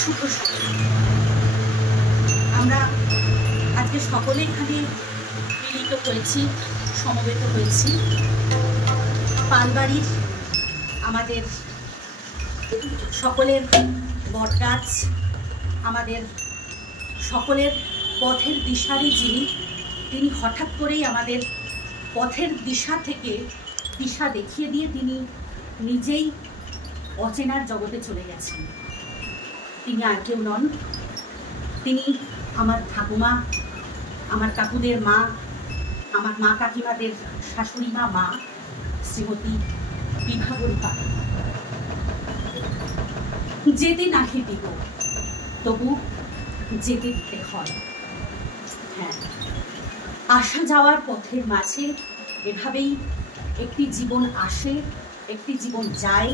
শুভ সকাল। আমরা আজকে সকলে এখানে মিলিত হয়েছি, সমবেত হয়েছি পালবাড়ির আমাদের সকলের বটগাছ, আমাদের সকলের পথের দিশারি যিনি, তিনি হঠাৎ করেই আমাদের পথের দিশা থেকে দিশা দেখিয়ে দিয়ে তিনি নিজেই অচেনার জগতে চলে গেছেন। তিনি আর কেউ নন, তিনি আমার ঠাকুমা, আমার কাকুদের মা, আমার মা কাকিমাদের শাশুড়ি মা শ্রীমতী বিভাবরী পাল। যেতে নাহি দিব, তবু যেতে দিতে হয়। হ্যাঁ, আসা যাওয়ার পথের মাঝে এভাবেই একটি জীবন আসে, একটি জীবন যায়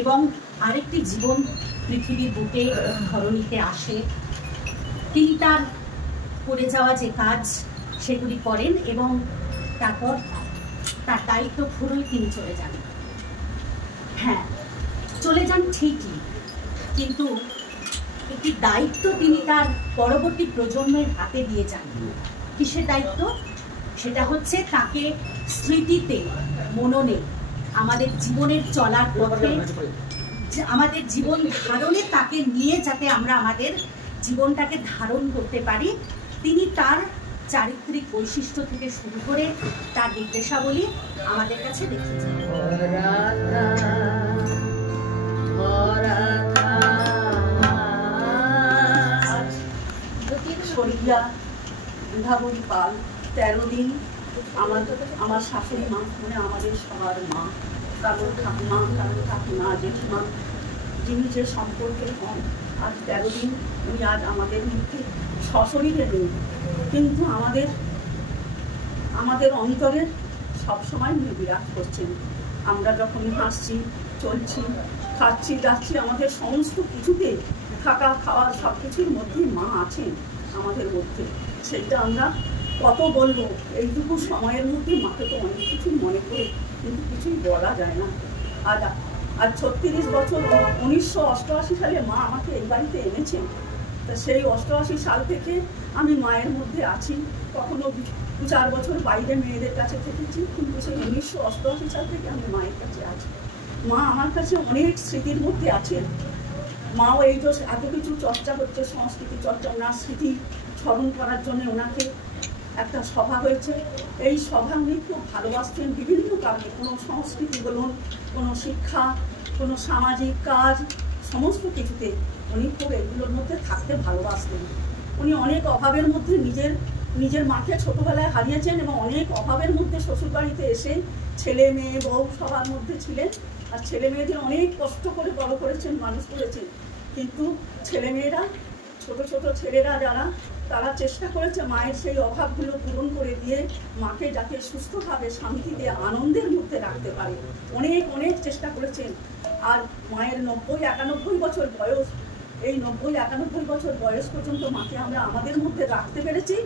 এবং আরেকটি জীবন পৃথিবীর বুকে ধরণীতে আসে। তিনি তার করে যাওয়া যে কাজ সেগুলি করেন এবং তারপর তার দায়িত্ব পুরোই তিনি চলে যান। হ্যাঁ, চলে যান ঠিকই, কিন্তু একটি দায়িত্ব তিনি তার পরবর্তী প্রজন্মের হাতে দিয়ে যান। কিসের দায়িত্ব? সেটা হচ্ছে তাকে স্মৃতিতে, মননে, আমাদের জীবনের চলার পথে, আমাদের জীবন ধারণে তাকে নিয়ে যাতে আমরা আমাদের জীবনটাকে ধারণ করতে পারি। তিনি তার চারিত্রিক বৈশিষ্ট্য থেকে শুরু করে তার নির্দেশাবলী আমাদের কাছে দেখিয়েছেন। বিভাবরী পাল 13 দিন আমার শাশুড়ি মা, মানে আমাদের সবার মা, কারোর ঠাকুমা, কারোর কাকিমা, জেঠিমা, যিনি যে সম্পর্কে হন, আজ 13 দিন উনি আজ আমাদের মধ্যে সশরীরে নেই, কিন্তু আমাদের অন্তরে সবসময় উনি বিরাজ করছেন। আমরা যখন হাসছি, চলছি, খাচ্ছি, যাচ্ছি, আমাদের সমস্ত কিছুতে থাকা খাওয়া সব কিছুর মধ্যেই মা আছেন আমাদের মধ্যে। সেটা আমরা কত বলবো, এইটুকু সময়ের মধ্যে মাকে তো অনেক কিছু মনে করে, কিন্তু কিছুই বলা যায় না। আজ 36 বছর, 1988 সালে মা আমাকে এই বাড়িতে এনেছেন। তা সেই 88 সাল থেকে আমি মায়ের মধ্যে আছি। কখনো 2-4 বছর বাইরে মেয়েদের কাছে থেকেছি, কিন্তু সেই 1988 সাল থেকে আমি মায়ের কাছে আছি। মা আমার কাছে অনেক স্মৃতির মধ্যে আছেন। মাও এই যে এত কিছু চর্চা হচ্ছে, সংস্কৃতি চর্চা, ওনার স্মৃতি স্মরণ করার জন্য ওনাকে একটা সভা হয়েছে। এই সভা উনি খুব ভালোবাসতেন বিভিন্ন কারণে, কোনো সংস্কৃতি বলুন, কোনো শিক্ষা, কোনো সামাজিক কাজ, সমস্ত কিছুতে উনি খুব এগুলোর মধ্যে থাকতে ভালোবাসতেন। উনি অনেক অভাবের মধ্যে নিজের মাকে ছোটোবেলায় হারিয়েছেন এবং অনেক অভাবের মধ্যে শ্বশুরবাড়িতে এসে ছেলে মেয়ে বউ সবার মধ্যে ছিলেন। আর ছেলে মেয়েদের অনেক কষ্ট করে বড় করেছেন, মানুষ করেছেন, কিন্তু ছেলেমেয়েরা, ছোট ছোট ছেলেরা যারা, তারা চেষ্টা করেছে মায়ের সেই অভাবগুলো পূরণ করে দিয়ে মাকে যাতে সুস্থভাবে, শান্তিতে, আনন্দের মধ্যে রাখতে পারে, অনেক চেষ্টা করেছেন। আর মায়ের 90-91 বছর বয়স, এই 90-91 বছর বয়স পর্যন্ত মাকে আমরা আমাদের মধ্যে রাখতে পেরেছি।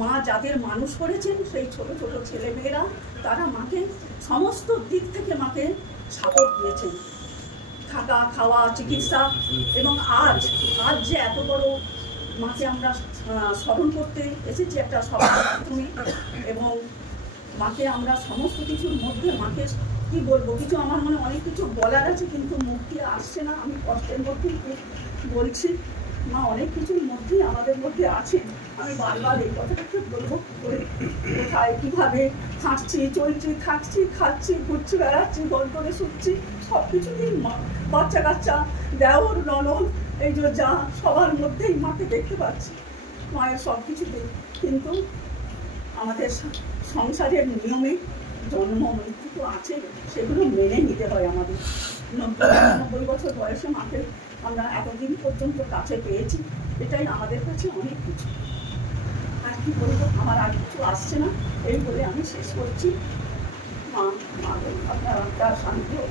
মা যাদের মানুষ করেছেন, সেই ছোট ছোট ছেলেমেয়েরা, তারা মাকে সমস্ত দিক থেকে মাকে সাপোর্ট দিয়েছেন, থাকা, খাওয়া, চিকিৎসা। এবং আজ যে এত বড় মাকে আমরা স্মরণ করতে এসেছি একটা সভার মাধ্যমে, এবং মাকে আমরা সমস্ত কিছুর মধ্যে, মাকে কি বলবো, কিছু আমার মনে অনেক কিছু বলার আছে, কিন্তু মুখ দিয়ে আসছে না। আমি কষ্টের মধ্যেই বলছি, মা অনেক কিছুর মধ্যেই আমাদের মধ্যে আছেন। আমি বারবার এই কথাটাকে বলবো, কোথায় কীভাবে হাঁটছি, চলছি, থাকছি, খাচ্ছি, ঘুরছি, বেড়াচ্ছি, গল্প করে শুচ্ছি, সব কিছুতেই মা, বাচ্চা কাচ্চা, দেওর, ননদ, এই যে যা, সবার মধ্যেই মাকে দেখতে পাচ্ছি, মায়ের সব কিছুতেই। কিন্তু আমাদের সংসারের নিয়মে জন্ম মৃত্যু তো আছে, সেগুলো মেনে নিতে হয় আমাদের। 90 বছর বয়সে মাকে আমরা এতদিন পর্যন্ত কাছে পেয়েছি, এটাই আমাদের কাছে অনেক কিছু। আর কি বলবো, আমার আর কিছু আসছে না, এই বলে আমি শেষ করছি। মা আপনার শান্তি হোক,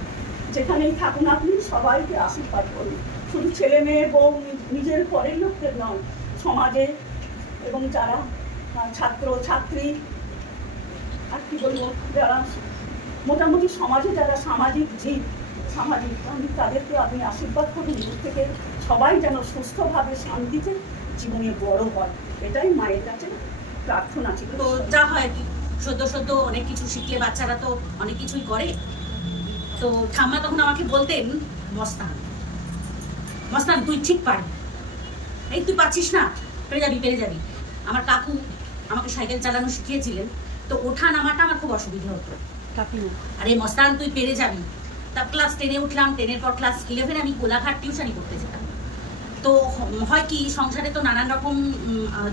যেখানেই থাকুন আপনি, সবাইকে আশীর্বাদ করুন। শুধু ছেলে মেয়ে বউ, নিজের ঘরের লোকদের নয়, সমাজে এবং যারা ছাত্র ছাত্রী, আর কি বলবো, যারা মোটামুটি সমাজে যারা সামাজিক জীব, সামাজিক, তাদেরকে আপনি আশীর্বাদ করুন, দূর থেকে সবাই যেন সুস্থভাবে শান্তিতে জীবনে বড় হয়, এটাই মায়ের কাছে প্রার্থনা ছিল। তো যা হয় আর কি, সদ্য অনেক কিছু শিখলে বাচ্চারা তো অনেক কিছুই করে। তো ঠাম্মা তখন আমাকে বলতেন, মস্তান মস্তান তুই ঠিক পারবি, এই তুই পারছিস না, পেরে যাবি। আমার কাকু আমাকে সাইকেল চালানো শিখিয়েছিলেন, তো ওঠা নামাটা আমার খুব অসুবিধা হতো। আরে মস্তান তুই পেরে যাবি। তা ক্লাস 10-এ উঠলাম, 10-এর পর ক্লাস 11 আমি কোলাঘাট টিউশনি করতে যেতাম। তো হয় কি, সংসারে তো নানান রকম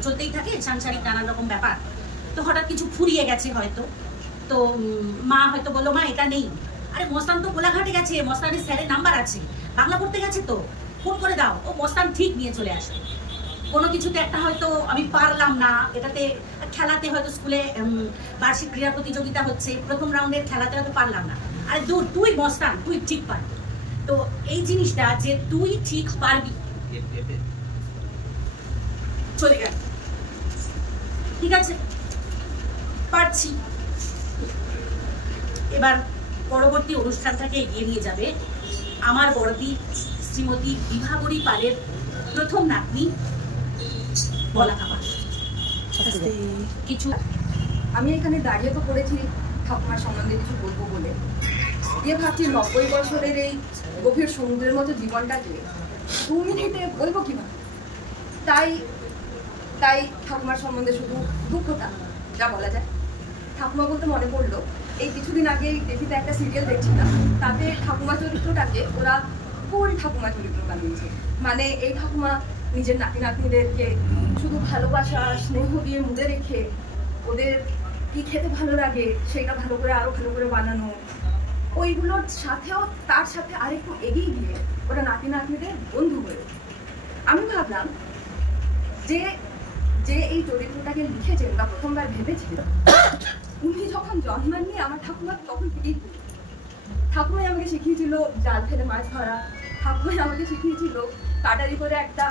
চলতেই থাকে, সাংসারিক নানান রকম ব্যাপার। তো হঠাৎ কিছু ফুরিয়ে গেছে হয়তো, তো মা হয়তো বললো, মা এটা নেই। আরে মস্তান তো কোলাঘাটে গেছে, মস্তানের স্যারের নাম্বার আছে, বাংলা পড়তে গেছে, তো ফোন করে দাও, ও মস্তান ঠিক নিয়ে চলে আসে। কোনো কিছুতে একটা হয়তো আমি পারলাম না, এটাতে খেলাতে হয়তো স্কুলে বার্ষিক ক্রীড়া প্রতিযোগিতা হচ্ছে, প্রথম রাউন্ডের খেলাতে হয়তো পারলাম না, আরে দূর তুই মস্তান, তুই ঠিক পারবি। তো এই জিনিসটা যে তুই ঠিক পারবি চলে গেল, ঠিক আছে পারছি। এবার পরবর্তী অনুষ্ঠানটাকে এগিয়ে নিয়ে যাবে আমার বড়দি শ্রীমতী বিভাবরী পালের প্রথম নাতনি বলা খাবার। কিছু আমি এখানে দাঁড়িয়ে তো পড়েছি ঠাকুমার সম্বন্ধে কিছু বলবো বলে, দিয়ে ভাবছি 90 বছরের এই গভীর সমুদ্রের মতো জীবনটাকে 2 মিনিটে বলবো কিভাবে। তাই ঠাকুমার সম্বন্ধে শুধু দুঃখটা যা বলা যায়। ঠাকুমা বলতে মনে পড়লো, এই কিছুদিন আগে টিভিতে একটা সিরিয়াল দেখছিলাম, তাতে ঠাকুমা চরিত্রটাকে ওরা ফুল ঠাকুমা চরিত্র বানিয়েছে। মানে এই ঠাকুমা নিজের নাতি নাতনিদেরকে শুধু ভালোবাসা স্নেহ দিয়ে মুড়ে রেখে ওদের কি খেতে ভালো লাগে সেটা ভালো করে আরো ভালো করে বানানো, ওইগুলোর সাথেও তার সাথে আরেকটু এগিয়ে গিয়ে ওরা নাতি নাতনিদের বন্ধু হয়ে। আমি ভাবলাম যে যে এই চরিত্রটাকে লিখেছেন বা প্রথমবার ভেবেছিল, উনি যখন জন্মাননি আমার ঠাকুমা তখন থেকেই ঠাকুমাই আমাকে শিখিয়েছিল জাল ফেলে মাছ ধরা, ঠাকুমাই আমাকে শিখিয়েছিল কাটারি করে একটা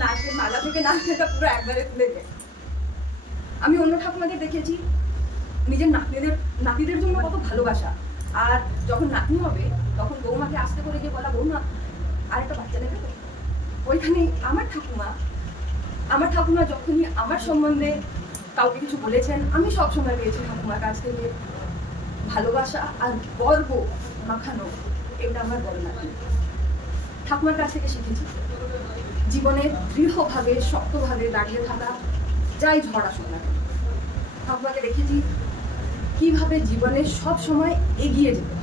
নাচের মালা থেকে নাচটা পুরো একবারে তুলে দেয়। আমি অন্য ঠাকুমাকে দেখেছি নিজের নাতিদের জন্য কত ভালোবাসা, আর যখন নাতনি হবে তখন বৌমাকে আস্তে করে গিয়ে বলা, বৌমা আর একটা বাচ্চা দেবে। ওইখানে আমার ঠাকুমা যখনই আমার সম্বন্ধে কাউকে কিছু বলেছেন, আমি সবসময় পেয়েছি ঠাকুমার কাছ থেকে ভালোবাসা আর গর্ব মাখানো। এটা আমার বড় নাতনি, ঠাকুমার কাছ থেকে শিখেছি জীবনে দৃঢ়ভাবে শক্তভাবে দাঁড়িয়ে থাকা, যাই ঝড় আসুক না। ঠাকুমাকে দেখেছি কিভাবে জীবনে সব সময় এগিয়ে যেতে।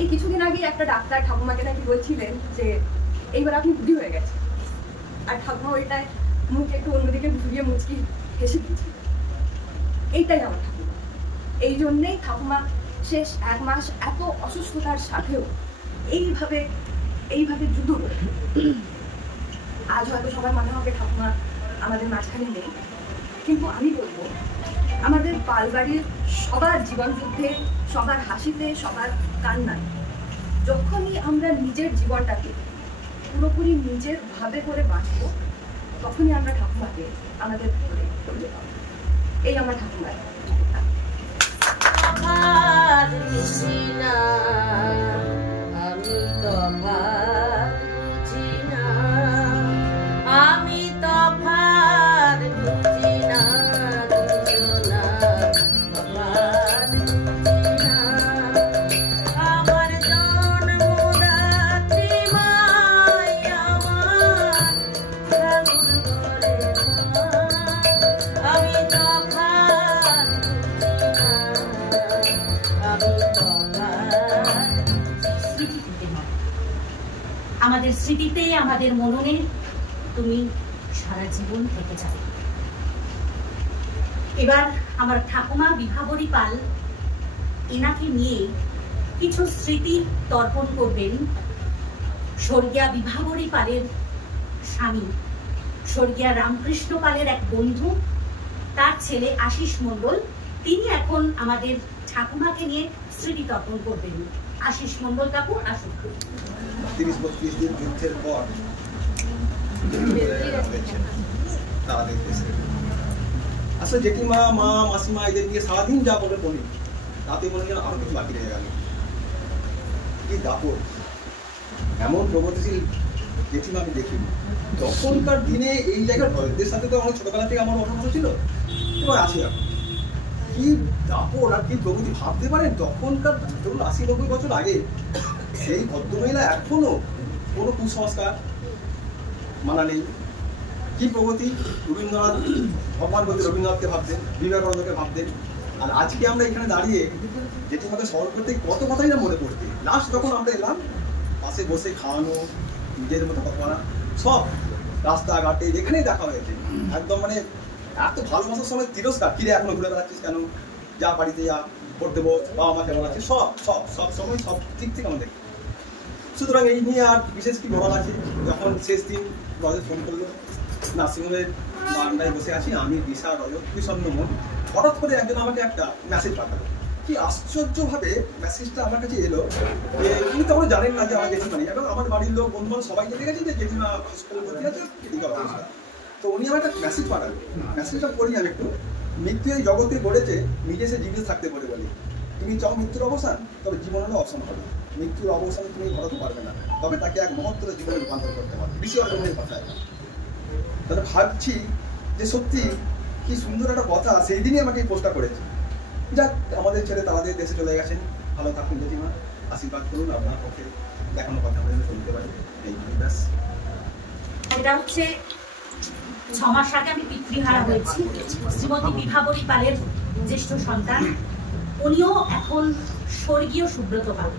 এই কিছুদিন আগে একটা ডাক্তার ঠাকুমাকে নাকি বলছিলেন যে এইবার আপনি বুদ্ধি হয়ে গেছে, আর ঠাকুমা ওইটায় মুখে একটু অন্যদিকে ঘুরিয়ে মুচকি হেসে দিচ্ছিল। এইটাই আমার ঠাকুমা। এই জন্যেই ঠাকুমা শেষ 1 মাস এত অসুস্থতার সাথেও এইভাবে যুদ্ধ করে। আজ হয়তো সবার মনে হবে ঠাকুমা আমাদের মাঝখানে নেই, কিন্তু আমি বলবো আমাদের পালবাড়ির সবার জীবন যুদ্ধে, সবার হাসিতে, সবার কান্নায়, যখনই আমরা নিজের জীবনটাকে পুরোপুরি নিজের ভাবে করে বাঁচবো, তখনই আমরা ঠাকুমাকে আমাদের ঘরে খুঁজে পাবো। এই আমার ঠাকুমার। আমাদের স্মৃতিতে, আমাদের মননে তুমি সারা জীবন থেকে যাবে। এবার আমার ঠাকুমা বিভাবরী পাল এনাকে নিয়ে কিছু স্মৃতি তর্পণ করবেন স্বর্গীয়া বিভাবরী পালের স্বামী, স্বর্গীয়া রামকৃষ্ণ পালের এক বন্ধু, তার ছেলে আশিস মণ্ডল। তিনি এখন আমাদের ঠাকুমাকে নিয়ে স্মৃতি তর্পণ করবেন। আশিস মণ্ডল কাকু আসুন। 30-32 দিন যুদ্ধের পর তারা দেখতেছে। আসলে জেঠিমা, মা, মাসিমা এদের দিয়ে সারাদিন যা বলে বলি, তাতে মনে হয় আরো কিছু বাকি রয়ে গেল। কি দাপট, এমন প্রগতিশীল জেঠিমা আমি দেখিনি। তখনকার দিনে এই জায়গার এদের সাথে তো অনেক ছোটবেলা থেকে আমার অভ্যাস ছিল এবং আছে এখন। কি দাপট আর কি প্রগতি ভাবতে পারেন তখনকার ধরুন 80-90 বছর আগে সেই ভদ্রমহিলা এখনো কোনো কুসংস্কার মানা নেই। কি প্রগতি! রবীন্দ্রনাথ, ভগবান বলতে রবীন্দ্রনাথকে ভাবতেন, বিবেকানন্দকে ভাবতেন। আর আজকে আমরা এখানে দাঁড়িয়ে জেঠিমাকে স্মরণ করতে কত কথাই না মনে পড়তে। লাস্ট যখন আমরা এলাম পাশে বসে খাওয়ানো, নিজের মতো কথা বলা, সব রাস্তাঘাটে যেখানেই দেখা হয়েছে একদম মানে এত ভালোবাসার সময় তিরস্কার, কিরে এখনো ঘুরে বেড়াচ্ছিস কেন, যা বাড়িতে যা পড়তে বস, বাবা মা কেমন আছে, সব সব সব সময় সব ঠিক ঠিক আমাদের। সুতরাং এই নিয়ে আর বিশেষ কি বলার আছে। যখন শেষ দিন রজত ফোন করলো, নার্সিংহোমের বারান্দায় বসে আছি আমি, দিশা, রজত, বিষণ্ণ মন, হঠাৎ করে একজন আমাকে একটা মেসেজ পাঠালো। কি আশ্চর্যভাবে মেসেজটা আমার কাছে এলো যে উনি তখন জানেন না যে আমার জেঠিমা নেই, এবং আমার বাড়ির লোক বন্ধু বান্ধব সবাই জেনে গেছে যে জেঠিমা হসপিটালে ভর্তি আছে, ক্রিটিক্যাল অবস্থা। তো উনি আমার একটা মেসেজ পাঠালো। মেসেজটা পড়ি আমি একটু। মৃত্যু এই জগতে গড়েছে, নিজে সে জীবিত থাকতে পারে বলে। তুমি চাও মৃত্যুর অবসান, তবে জীবনেরও অবসান হবে। মৃত্যুর অবসান তুমি ঘটাতে পারবে না, তবে তাকে এক মহত্তর জীবনে রূপান্তর করতে পারবে। বেশি অর্থনের কথা। তাহলে ভাবছি যে সত্যি কি সুন্দর একটা কথা, সেই দিনই আমাকে এই পোস্টটা করেছে। যাক, আমাদের ছেলে তাদের দেশে চলে গেছেন, ভালো থাকুন জেঠিমা, আশীর্বাদ করুন, আপনার পক্ষে দেখানো কথা আমরা যেন শুনতে পারি। এই ব্যাস। এটা হচ্ছে 6 মাস আগে আমি পিতৃহারা হয়েছি। শ্রীমতী বিভাবরী পালের জ্যেষ্ঠ সন্তান, উনিও এখন স্বর্গীয় সুব্রত পাল।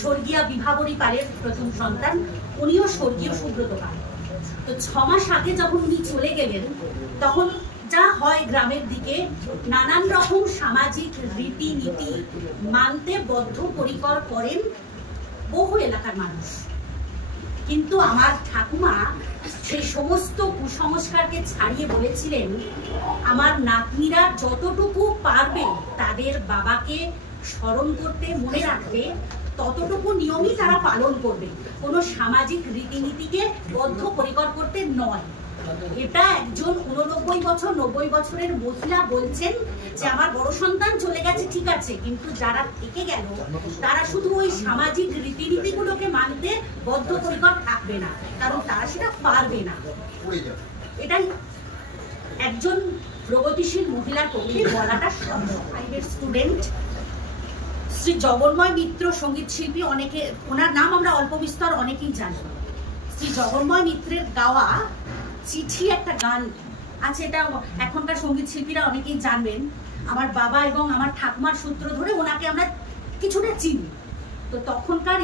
স্বর্গীয়া বিভাবরী পালের প্রথম সন্তান, উনিও স্বর্গীয় সুব্রত পাল। তো 6 মাস আগে যখন উনি চলে গেলেন, তখন যা হয় গ্রামের দিকে নানান রকম সামাজিক রীতিনীতি মানতে বদ্ধপরিকর করেন বহু এলাকার মানুষ। কিন্তু আমার ঠাকুমা সেই সমস্ত কুসংস্কারকে ছাড়িয়ে বলেছিলেন, আমার নাতনিরা যতটুকু পারবে তাদের বাবাকে স্মরণ করতে, মনে রাখবে, ততটুকু নিয়মই তারা পালন করবে, কোনো সামাজিক রীতিনীতিকে বদ্ধপরিকর করতে নয়। এটা একজন 89 বছর 90 বছরের মহিলা বলছেন যে আমার বড় সন্তান চলে গেছে, ঠিক আছে, কিন্তু যারা থেকে গেল তারা শুধু ওই সামাজিক রীতিনীতিগুলোকে মানতে বদ্ধপরিকর থাকবে না, কারণ তারা সেটা পারবে না। এটাই একজন প্রগতিশীল মহিলার পক্ষে বলাটা সম্ভব। স্টুডেন্ট শ্রী জগন্ময় মিত্র সঙ্গীত শিল্পী, অনেকে ওনার নাম আমরা অল্প বিস্তর অনেকেই জানি। শ্রী জগন্ময় মিত্রের গাওয়া চিঠি একটা গান আছে, এটা এখনকার সঙ্গীত শিল্পীরা অনেকেই জানবেন। আমার বাবা এবং আমার ঠাকুমার সূত্র ধরে ওনাকে আমরা কিছুটা চিনি। তো তখনকার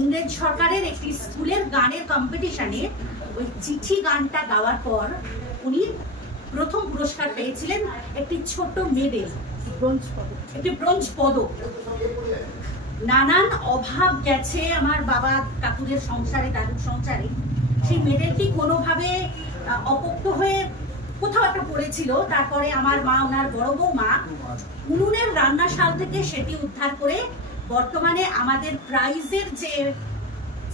ইংরেজ সরকারের একটি স্কুলের গানের কম্পিটিশনে ওই চিঠি গানটা গাওয়ার পর উনি প্রথম পুরস্কার পেয়েছিলেন, একটি ছোট্ট মেডেল, একটি ব্রোঞ্জ পদক। নানান অভাব গেছে আমার বাবা কাকুদের সংসারে, দাদুর সংসারে, সেই মেডেলটি কোনোভাবে অপোক্ত হয়ে কোথাও একটা পড়েছিল। তারপরে আমার মা, ওনার বড় বৌমা, উনুনের রান্নাশাল থেকে সেটি উদ্ধার করে বর্তমানে আমাদের প্রাইজের যে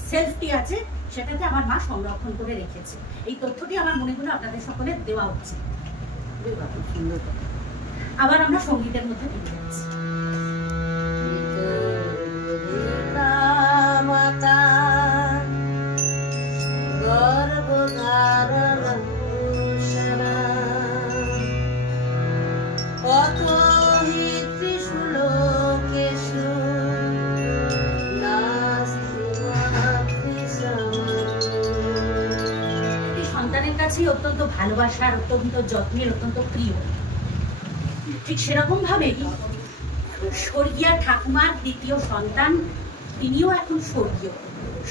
সেলফটি আছে সেটাতে আমার মা সংরক্ষণ করে রেখেছে। এই তথ্যটি আমার মনে হলো আপনাদের সকলের দেওয়া উচিত। আবার আমরা সঙ্গীতের মধ্যে ফিরে যাচ্ছি। সন্তানের কাছে অত্যন্ত ভালোবাসার, অত্যন্ত যত্নের, অত্যন্ত প্রিয়। ঠিক সেরকম ভাবেই স্বর্গীয়া ঠাকুমার দ্বিতীয় সন্তান, তিনিও এখন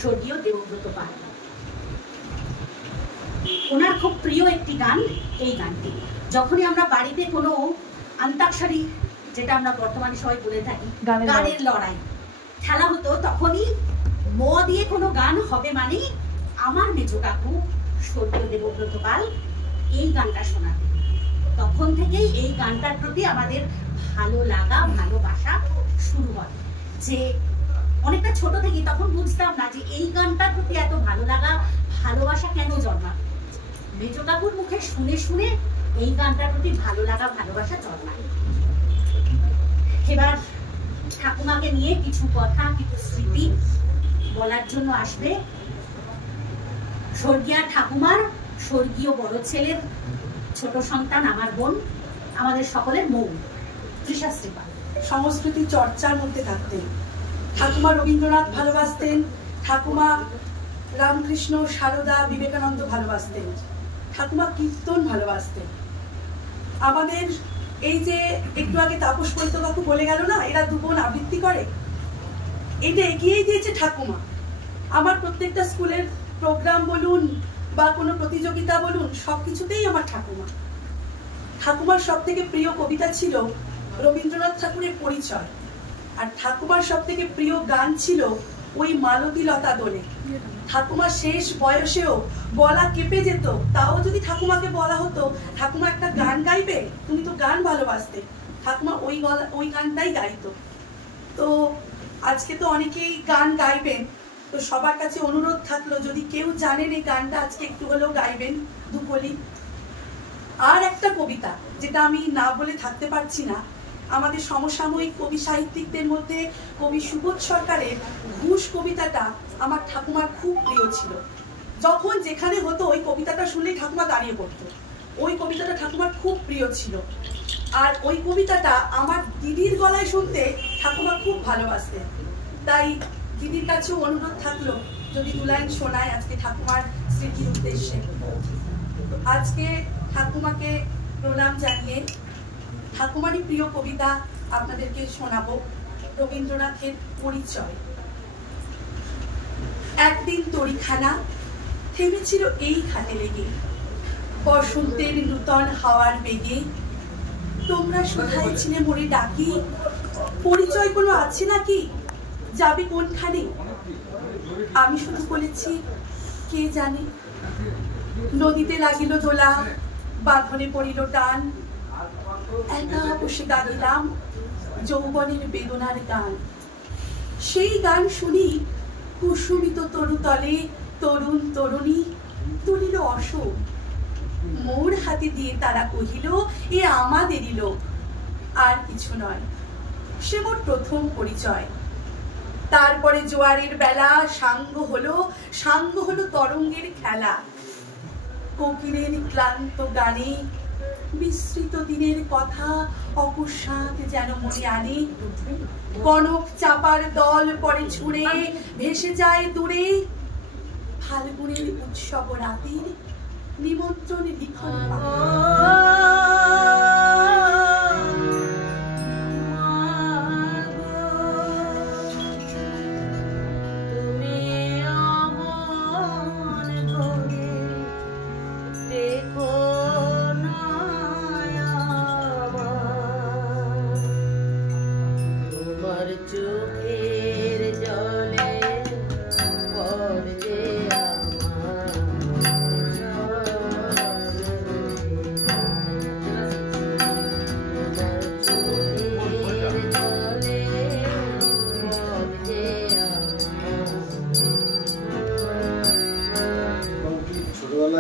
স্বর্গীয় দেবব্রত পাল। ওনার খুব প্রিয় একটি গান এই গানটি। যখনই আমরা বাড়িতে কোনো অন্তাক্ষরী, যেটা আমরা বর্তমানে সবাই বলে থাকি গানের লড়াই খেলা হতো, তখনই ম দিয়ে কোনো গান হবে মানে আমার মেজ কাকু স্বর্গীয় দেবব্রত পাল এই গানটা শোনাতেন। তখন থেকেই এই গানটার প্রতি আমাদের ভালো লাগা, ভালোবাসা শুরু হয়। যে অনেকটা ছোট থেকেই তখন বুঝতাম না যে এই গানটার প্রতি এত ভালো লাগা, ভালোবাসা কেন জন্মায়। মেজ কাকুর মুখে শুনে শুনে এই গানটার প্রতি ভালো লাগা, ভালোবাসা জন্মায়। এবার ঠাকুমাকে নিয়ে কিছু কথা, কিছু স্মৃতি বলার জন্য আসবে স্বর্গীয় ঠাকুমার স্বর্গীয় বড় ছেলের ছোট সন্তান আমার বোন, আমাদের সকলের মৌ তৃষাশ্রী পাল। সংস্কৃতি চর্চার মধ্যে থাকতেন। ঠাকুমা রবীন্দ্রনাথ ভালোবাসতেন, ঠাকুমা রামকৃষ্ণ, সারদা, বিবেকানন্দ ভালোবাসতেন, ঠাকুমা কীর্তন ভালোবাসতেন। আমাদের এই যে একটু আগে তাপস পৈত কাকু বলে গেল না, এরা দু বোন আবৃত্তি করে, এটা এগিয়েই দিয়েছে ঠাকুমা। আমার প্রত্যেকটা স্কুলের প্রোগ্রাম বলুন বা কোনো প্রতিযোগিতা বলুন, সবকিছুতেই আমার ঠাকুমা। ঠাকুমার সব থেকে প্রিয় কবিতা ছিল রবীন্দ্রনাথ ঠাকুরের পরিচয়, আর ঠাকুমার সব থেকে প্রিয় গান ছিল ওই মালতী লতা দোলে। ঠাকুমার শেষ বয়সেও গলা কেঁপে যেত, তাও যদি ঠাকুমাকে বলা হতো ঠাকুমা একটা গান গাইবে, তুমি তো গান ভালোবাসতে, ঠাকুমা ওই গানটাই গাইতো। তো আজকে তো অনেকেই গান গাইবেন, তো সবার কাছে অনুরোধ থাকলো যদি কেউ জানেন এই গানটা আজকে একটু হলেও গাইবেন দুপলি। আর একটা কবিতা যেটা আমি না বলে থাকতে পারছি না, আমাদের সমসাময়িক কবি সাহিত্যিকদের মধ্যে কবি সুবোধ সরকারের ঘুষ কবিতাটা আমার ঠাকুমার খুব প্রিয় ছিল। যখন যেখানে হতো ওই কবিতাটা শুনলেই ঠাকুমা দাঁড়িয়ে পড়তো। ওই কবিতাটা ঠাকুমার খুব প্রিয় ছিল, আর ওই কবিতাটা আমার দিদির গলায় শুনতে ঠাকুমা খুব ভালোবাসতেন। তাই দিদির কাছেও অনুরোধ থাকলো যদি দু লাইন শোনায় আজকে ঠাকুমার স্মৃতির উদ্দেশ্যে। আজকে ঠাকুমাকে প্রণাম জানিয়ে ঠাকুমারই প্রিয় কবিতা আপনাদেরকে শোনাবো, রবীন্দ্রনাথের পরিচয়। একদিন তরিখানা থেমেছিল এই ঘাটে লেগে, বসন্তের নূতন হাওয়ার বেগে। তোমরা কোথায় ছিলে মোরে ডাকি, পরিচয় কোনো আছে নাকি, যাবে কোনখানে? আমি শুধু বলেছি কে জানে। নদীতে লাগিল দোলা, বাঁধনে পড়িল টান, একা বসে গাইলাম যৌবনের বেদনার গান। সেই গান শুনি কুসুমিত তরুতলে তরুণ তরুণী তুলিল অশোক। মোর হাতে দিয়ে তারা কহিল এ আমাদেরই লোক, আর কিছু নয়। সে মোর প্রথম পরিচয়। তারপরে জোয়ারের বেলা সাঙ্গ হলো তরঙ্গের খেলা। কোকিলের ক্লান্ত গানে বিস্মৃত দিনের কথা অকস্মাৎ যেন মনে আনে। কনক চাপার দল পরে ছুঁড়ে ভেসে যায় দূরে, ফাল্গুনের উৎসব রাতের নিমন্ত্রণ লিখন।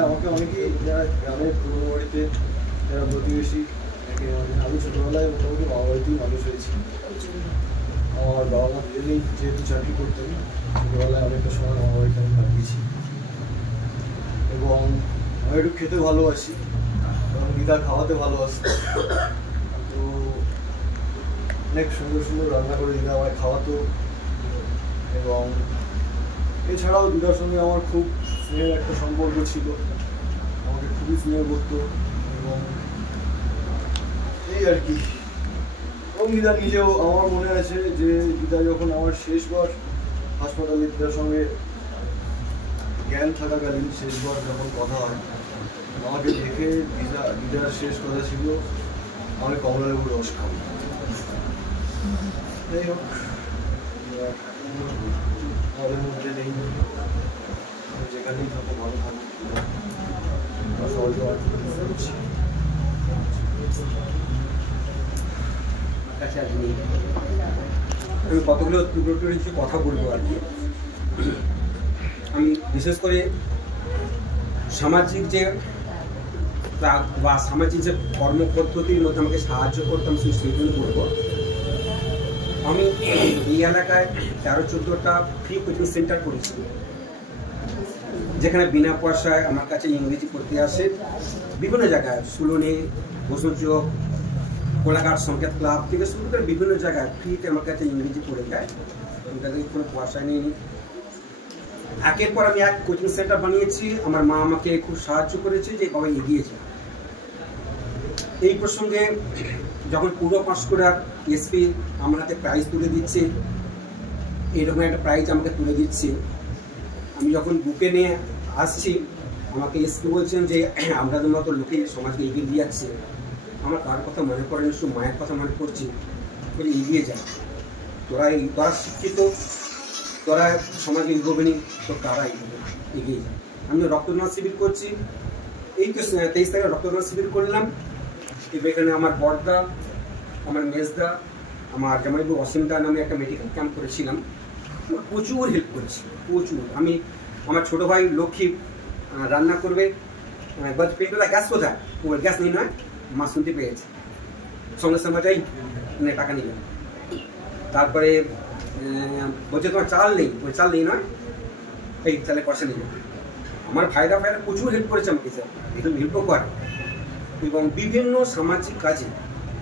আমাকে অনেকেই যারা গ্রামের পুরোনো বাড়িতে যারা প্রতিবেশী, আমি ছোটোবেলায় মোটামুটি বাবা বাড়িতেই মানুষ হয়েছি। আমার বাবা মা দুজনেই যেহেতু চাকরি করতেন, ছোটোবেলায় অনেকটা সময় বাবা বাড়িতে আমি কাটিয়েছি। এবং আমি একটু খেতে ভালোবাসি এবং দিদা খাওয়াতে ভালোবাসি। তো অনেক সুন্দর সুন্দর রান্না করে দিদা আমায় খাওয়াতো। এবং এছাড়াও দিদার সঙ্গে আমার খুব স্নেহের একটা সম্পর্ক ছিল, আমাকে খুবই স্নেহ করতো। এবং এই আর কি। এবং দিদা নিজেও, আমার মনে আছে যে দিদা যখন আমার শেষবার হাসপাতালে দিদার সঙ্গে জ্ঞান থাকাকালীন শেষবার যখন কথা হয়, আমাকে দেখে দিদার শেষ কথা ছিল আমি কমলা লেবুর রস খাবো। যাই হোক, আমাদের মধ্যে নেই, যেখানেই থাকো ভালো থাকো। আমি কতগুলো টুকরো কিছু কথা বলবো আর কি। আমি বিশেষ করে সামাজিক যে বা সামাজিক যে কর্মপদ্ধতির মধ্যে আমাকে সাহায্য করতাম সেইগুলো বলবো। আমি এই এলাকায় 13-14টা ফ্রি কোচিং সেন্টার করেছি। যেখানে বিনা পয়সায় আমার কাছে ইংরেজি পড়তে আসে বিভিন্ন জায়গায়, সুলনে, বসুচক, কোলাঘাট সংকেত ক্লাব থেকে শুরু করে বিভিন্ন জায়গায় ফ্রিতে আমার কাছে ইংরেজি পড়ে যায়। আমি তাদেরকে কোনো পয়সায় নিইনি। একের পর আমি এক কোচিং সেন্টার বানিয়েছি। আমার মা আমাকে খুব সাহায্য করেছে যে বাবা এগিয়ে যায়। এই প্রসঙ্গে যখন পুরো পাস করার এসপি আমার হাতে প্রাইজ তুলে দিচ্ছে, এরকম একটা প্রাইজ আমাকে তুলে দিচ্ছে, আমি যখন বুকে নিয়ে আসছি আমাকে এসপি বলছেন যে আমাদের মতো লোকে সমাজকে এগিয়ে দিয়ে যাচ্ছে। আমার কার কথা মনে পড়ে না, শুধু মায়ের কথা মনে পড়ছে, বলে এগিয়ে যায়। তোরা শিক্ষিত, তোরা সমাজে এগোবে নি, তো তারা এগিয়ে যায়। আমি রক্তদান শিবির করছি, এই তো 23 তারিখে রক্তদান শিবির করলাম। এখানে আমার বড়দা, আমার মেজদা, আমার জামাইবু অসীমদা নামে একটা মেডিকেল ক্যাম্প করেছিলাম। প্রচুর হেল্প করেছি, প্রচুর। আমি আমার ছোটো ভাই লক্ষ্মী রান্না করবে, পেটবেলা গ্যাস কোথায়, ও গ্যাস নেই নয়, মা শুনতে পেয়েছে, সঙ্গে সঙ্গে যাই টাকা নিয়ে। তারপরে বলছে তোমার চাল নেই, ওই চাল নেই নয়, এই চালে পয়সা নিয়ে যাবে। আমার ভাইরা প্রচুর হেল্প করেছে আমাকে, স্যার একদম হেল্পও করে। এবং বিভিন্ন সামাজিক কাজে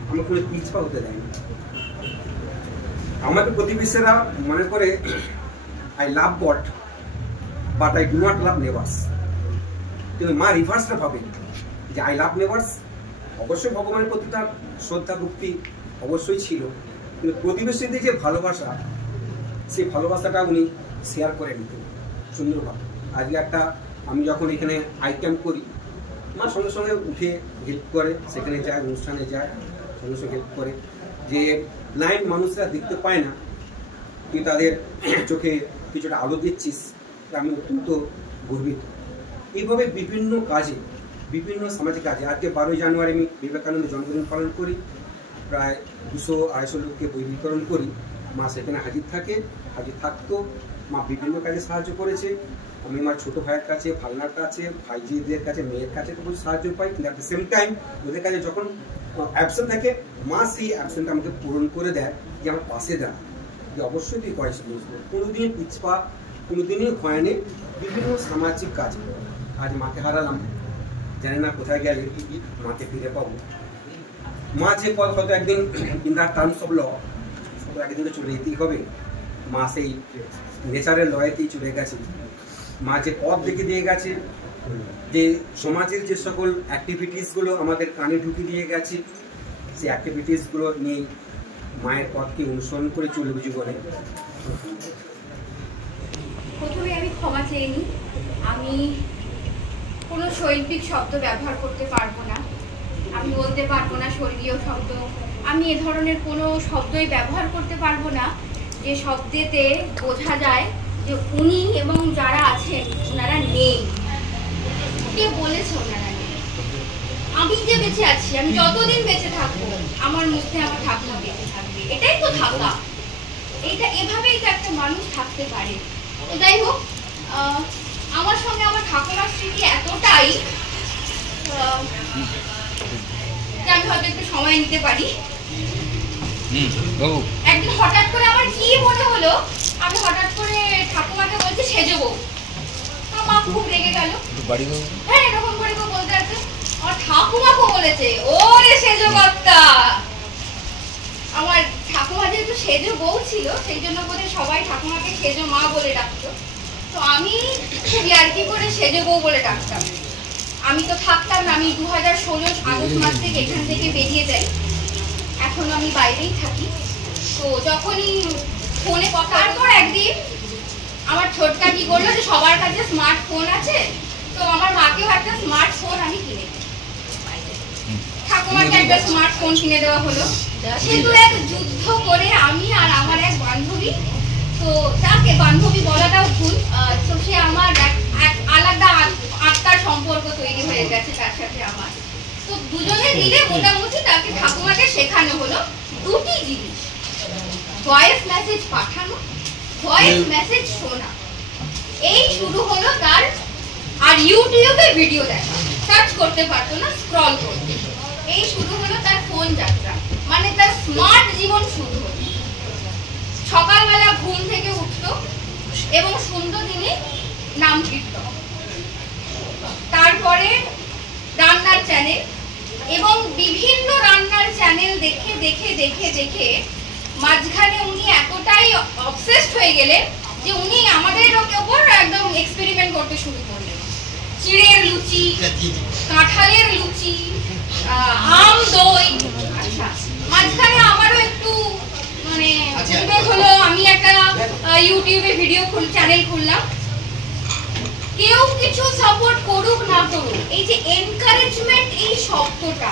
আমার কোনো পিছপা হতে দেয়নি। আমাকে প্রতিবেশীরা মনে করে I love god but I do not love neighbours. কিন্তু মা রিভার্সটা ভাবে যে আই লাভ নেবার্স। অবশ্যই ভগবানের প্রতি তার শ্রদ্ধা ভক্তি অবশ্যই ছিল, কিন্তু প্রতিবেশীদের যে ভালোবাসা, সেই ভালোবাসাটা উনি শেয়ার করে নিতেন সুন্দরভাবে। আজকে একটা আমি যখন এখানে আইটেম করি, মা সঙ্গে সঙ্গে উঠে হেল্প করে, সেখানে যায়, অনুষ্ঠানে যায়, সঙ্গে সঙ্গে হেল্প করে। যে ব্লাইন্ড মানুষরা দেখতে পায় না, তুই তাদের চোখে কিছুটা আলো দিচ্ছিস, আমি অত্যন্ত গর্বিত। এইভাবে বিভিন্ন কাজে, বিভিন্ন সামাজিক কাজে, আজকে 12ই জানুয়ারি আমি বিবেকানন্দ জন্মদিন পালন করি, প্রায় 200-250 লোককে বই বিতরণ করি। মা সেখানে হাজির থাকে, হাজির থাকতো। মা বিভিন্ন কাজে সাহায্য করেছে। আমি আমার ছোটো ভাইয়ের কাছে, ভাগনার কাছে, ভাইজিদের কাছে, মেয়ের কাছে তো কিছু সাহায্য পাই, কিন্তু অ্যাট দ্য সেম টাইম ওদের কাছে যখন অ্যাবসেন্ট থাকে, মা সেই অ্যাবসেন্ট আমাকে পূরণ করে দেয়, যে আমার পাশে দেয়, যে অবশ্যই তুই কয়েস বুঝবো। কোনোদিন পিছপা কোনোদিনই হয়নি বিভিন্ন সামাজিক কাজে। আজ মাকে হারালাম, জানি না কোথায় গেলে মাকে ফিরে পাবো। মা যে পথ হয়তো একদিন in the terms of law একদিনে চলে যেতেই হবে, মা সেই নেচারের লয়েতেই চলে গেছে। মা যে পথ দেখে দিয়ে গেছে, যে সমাজের যে সকল অ্যাক্টিভিটিসগুলো আমাদের কানে ঢুকে দিয়ে গেছে, সেই অ্যাক্টিভিটিসগুলো নিয়ে মায়ের পথকে অনুসরণ করে চলবে জীবনে। প্রথমে আমি ক্ষমা চেয়ে নিই, আমি কোনো শৈল্পিক শব্দ ব্যবহার করতে পারবো না, আমি বলতে পারবো না স্বর্গীয় শব্দ, আমি এ ধরনের কোনো শব্দই ব্যবহার করতে পারবো না যে শব্দেতে বোঝা যায় যে উনি এবং যারা আছেন ওনারা নেই। কে বলেছে ওনারা নেই? আমি যে বেঁচে আছি, আমি যতদিন বেঁচে থাকবো আমার মধ্যে আমার ঠাকুমা বেঁচে থাকবে, এটাই তো থাকা। এইটা এভাবেই তো একটা মানুষ থাকতে পারে। তো যাই হোক, আমার সঙ্গে আমার ঠাকুমার স্মৃতি এতটাই যে আমি হয়তো একটু সময় নিতে পারি। একদিন হঠাৎ করে আমার কি মনে হলো, আমি হঠাৎ করে ঠাকুমাকে বলছি সেজে বউ। মা খুব রেগে গেল, হ্যাঁ এরকম করে কেউ বলতে আছে। আমার ঠাকুমাকে বলেছে ওরে সেজো কর্তা। আমার ঠাকুমা যেহেতু সেজো বউ ছিল, সেই জন্য বোধহয় সবাই ঠাকুমাকে সেজো মা বলে ডাকতো। তো আমি ইয়ার্কি করে সেজো বউ বলে ডাকতাম। আমি তো থাকতাম না, আমি 2016 আগস্ট মাস থেকে এখান থেকে বেরিয়ে যাই, এখন আমি বাইরেই থাকি। তো যখনই ফোনে কথা, তারপর একদিন আমার ছোটকা কি করলো যে সবার কাছে স্মার্টফোন আছে, তো আমার মাকেও একটা স্মার্টফোন আমি কিনে দিই, ঠাকুমাকে একটা স্মার্টফোন কিনে দেওয়া হলো। সেহেতু এক যুদ্ধ করে আমি আর আমার এক বান্ধবী, তো তাকে বান্ধবী বলাটাও ভুল, তো সে আমার এক আলাদা আত্মার সম্পর্ক তৈরি হয়ে গেছে তার সাথে আমার। তো দুজনে মিলে মোটামুটি তাকে ঠাকুমাকে শেখানো হলো দুটি জিনিস, ভয়েস মেসেজ পাঠানো, ভয়েস মেসেজ শোনা। এই শুরু হলো তার। আর ইউটিউবে ভিডিও দেখা, সার্চ করতে পারতো না, স্ক্রল করতে। এই শুরু হলো তার ফোন যাত্রা, মানে তার স্মার্ট জীবন শুরু হলো। সকালবেলা ঘুম থেকে উঠতো এবং শুনতো তিনি নাম কীর্তন। তারপরে রান্নার চ্যানেল, এবং বিভিন্ন রান্নার চ্যানেল দেখে দেখে দেখে দেখে মাঝখানে উনি এতটাই অবসেসড হয়ে গেলেন যে উনি আমাদের ওপর একদম এক্সপেরিমেন্ট করতে শুরু করলেন। চিড়ের লুচি, কাঁঠালের লুচি, আম দই। আচ্ছা, মাঝখানে আমারও একটু মানে উদ্বেগ হলো, আমি একটা ইউটিউবে ভিডিও চ্যানেল খুললাম। কেউ কিছু সাপোর্ট করুক না করুক, এই যে এনকারেজমেন্ট, এই শব্দটা,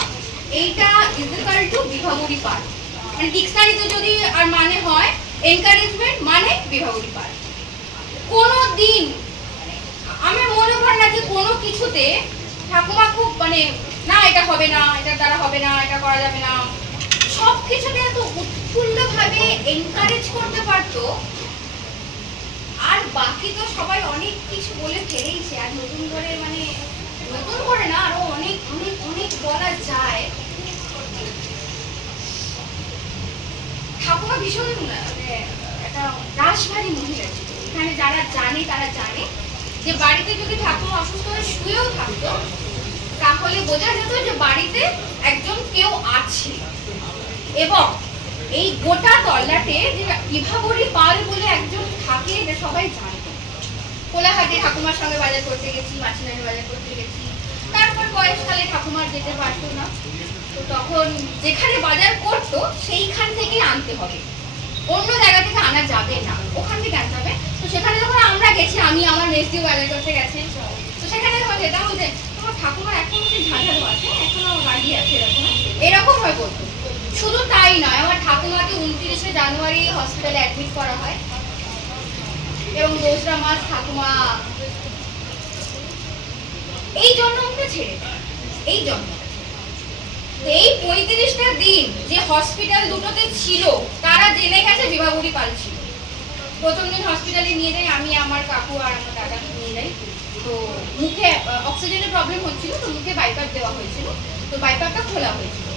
এইটা ইজিক্যাল টু বিভাবরী পাল। মানে ডিকশনারিতে যদি আর মানে হয় এনকারেজমেন্ট মানে বিভাবরী পাল। কোনো দিন আমার মনে হয় না যে কোনো কিছুতে ঠাকুমা খুব মানে না এটা হবে না, এটার দ্বারা হবে না, এটা করা যাবে না, সব কিছুতে এত উৎফুল্লভাবে এনকারেজ করতে পারতো। আর বাকি তো সবাই অনেক কিছু বলে ফেলেইছে, আর নতুন করে মানে নতুন করে না, আরো অনেক অনেক অনেক বলা যায়। ঠাকুমা ভীষণ একটা রাশভারী মহিলা ছিল। এখানে যারা জানে তারা জানে যে বাড়িতে যদি ঠাকুমা অসুস্থ হয়ে শুয়েও থাকতো তাহলে বোঝা যেত যে বাড়িতে একজন কেউ আছে। এবং এই গোটা তল্লাটে যে বিভাবরী পাল বলে একজন থাকে এটা সবাই জানত। কোলাহাটে ঠাকুমার সঙ্গে বাজার করতে গেছি, মাছিনাড়ি বাজার করতে গেছি, তারপর বয়সকালে ঠাকুমার যেতে পারতো না, তো তখন যেখানে বাজার করতো সেইখান থেকে আনতে হবে, অন্য জায়গা থেকে আনা যাবে না, ওখান থেকে আনতে হবে। তো সেখানে যখন আমরা গেছি, আমি আমার নেস্টিও বাজার করতে গেছি, তো সেখানে যখন যেতাম যে তোমার ঠাকুমার এখনো সেই ঝাঁঝালো আছে, এখনো গাড়ি আছে, এরকম হয় বলতো। শুধু তাই নয়, আমার ঠাকুমাকে 29শে জানুয়ারি হসপিটালে অ্যাডমিট করা হয় এবং 2রা মাস ঠাকুমা এই জন্য ওকে ছেড়ে দেয়। এই জন্য এই 35টা দিন যে হসপিটাল দুটোতে ছিল তারা জেনে গেছে বিভাবরী পাল ছিল। প্রথম দিন হসপিটালে নিয়ে যাই আমি, আমার কাকু আর আমার দাদাকে নিয়ে যাই। তো মুখে অক্সিজেনের প্রবলেম হচ্ছিল, তো মুখে বাইপাপ দেওয়া হয়েছিল, তো বাইপাপটা খোলা হয়েছিল।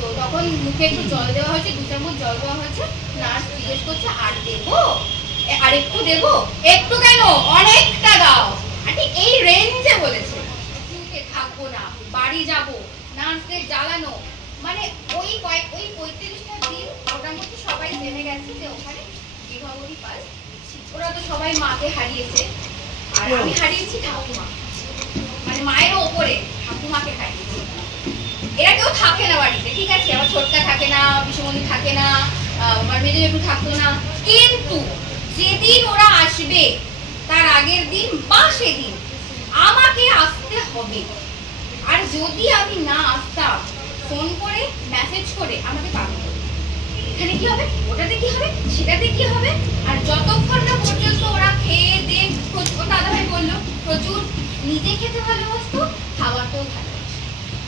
তো তখন মুখে একটু জল দেওয়া হয়েছে, 2 চামচ জল দেওয়া হয়েছে। নার্স জিজ্ঞেস করছে আর দেবো, আর একটু দেবো? একটু কেন, অনেকটা দাও। আর ঠিক এই রেঞ্জে বলেছে, থাকবো না, বাড়ি যাবো, নার্সদের জ্বালানো। মানে ওই 35টা দিন মোটামুটি সবাই জেনে গেছে যে ওখানে বিভাবরী পাল। ওরা তো সবাই মাকে হারিয়েছে, আর আমি হারিয়েছি ঠাকুমা, মানে মায়ের ওপরে ঠাকুমাকে হারিয়েছি। এরা কেউ থাকে না বাড়িতে, ঠিক আছে, আমার ছোটকা থাকে না, বিশ্বমণি থাকে না, আমার মেজো একটু থাকতো না, কিন্তু যেদিন ওরা আসবে তার আগের দিন বা সেদিন আমাকে আসতে হবে। আর যদি আমি না আসতাম, ফোন করে মেসেজ করে আমাকে পাঠাতে হবে, এখানে কি হবে, ওটাতে কি হবে, সেটাতে কি হবে। আর যতক্ষণ না পর্যন্ত ওরা খেয়ে দিয়ে, দাদাভাই বললো প্রচুর নিজে খেতে ভালোবাসতো, খাওয়াতেও ভালোবাসতো।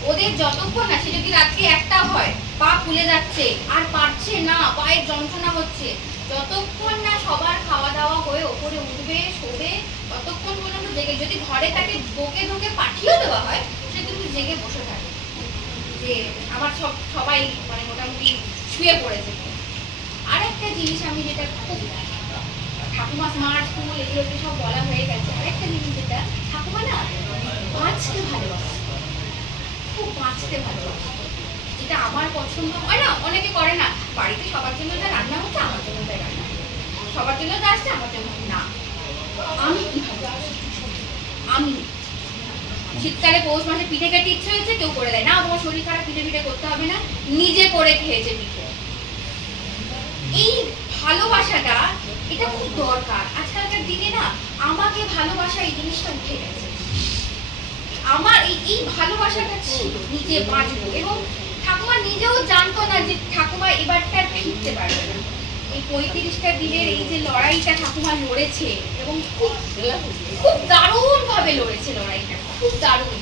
ওদের যতক্ষণ না, সে যদি রাত্রি 1টা হয়, পা ফুলে যাচ্ছে আর পারছে না, পায়ের যন্ত্রণা হচ্ছে, যতক্ষণ না সবার খাওয়া দাওয়া হয়ে ওপরে উঠবে শোবে, ততক্ষণ পর্যন্ত জেগে, যদি ঘরে তাকে বকে ধোকে পাঠিয়ে দেওয়া হয়, সে কিন্তু জেগে বসে থাকে যে আমার সবাই মানে মোটামুটি শুয়ে পড়েছে। আর একটা জিনিস আমি যেটা খুব, ঠাকুমা স্মার্ট স্কুল এগুলোতে সব বলা হয়ে গেছে, আরেকটা জিনিস যেটা ঠাকুমা না বাঁচতে ভালোবাসে, খুব বাঁচতে ভালোবাসে, যেটা আমার পছন্দ হয় না। অনেকে করে না, বাড়িতে সবার জন্য যা রান্না হচ্ছে আমার জন্য তাই রান্না, সবার জন্য যা আসছে আমার জন্য না। আমি কি ভালোবাসি, আমি শীতকালে পৌষ মাসে পিঠে খেতে ইচ্ছে হয়েছে, কেউ করে দেয় না, তোমার শরীর খারাপ, পিঠে করতে হবে না, নিজে করে খেয়েছে পিঠে। এই ভালোবাসাটা, এটা খুব দরকার আজকালকার দিনে না। আমাকে ভালোবাসা এই জিনিসটা উঠে গেছে, আমার এই ভালোবাসাটা ছিল নিজে বাঁচবো। এবং ঠাকুমা নিজেও জানতো না যে ঠাকুমা এবারটা ফিরতে পারবে না। এই 35টা দিনের এই যে লড়াইটা ঠাকুমা লড়েছে, এবং খুব খুব দারুণ ভাবে লড়েছে লড়াইটা, খুব দারুণ।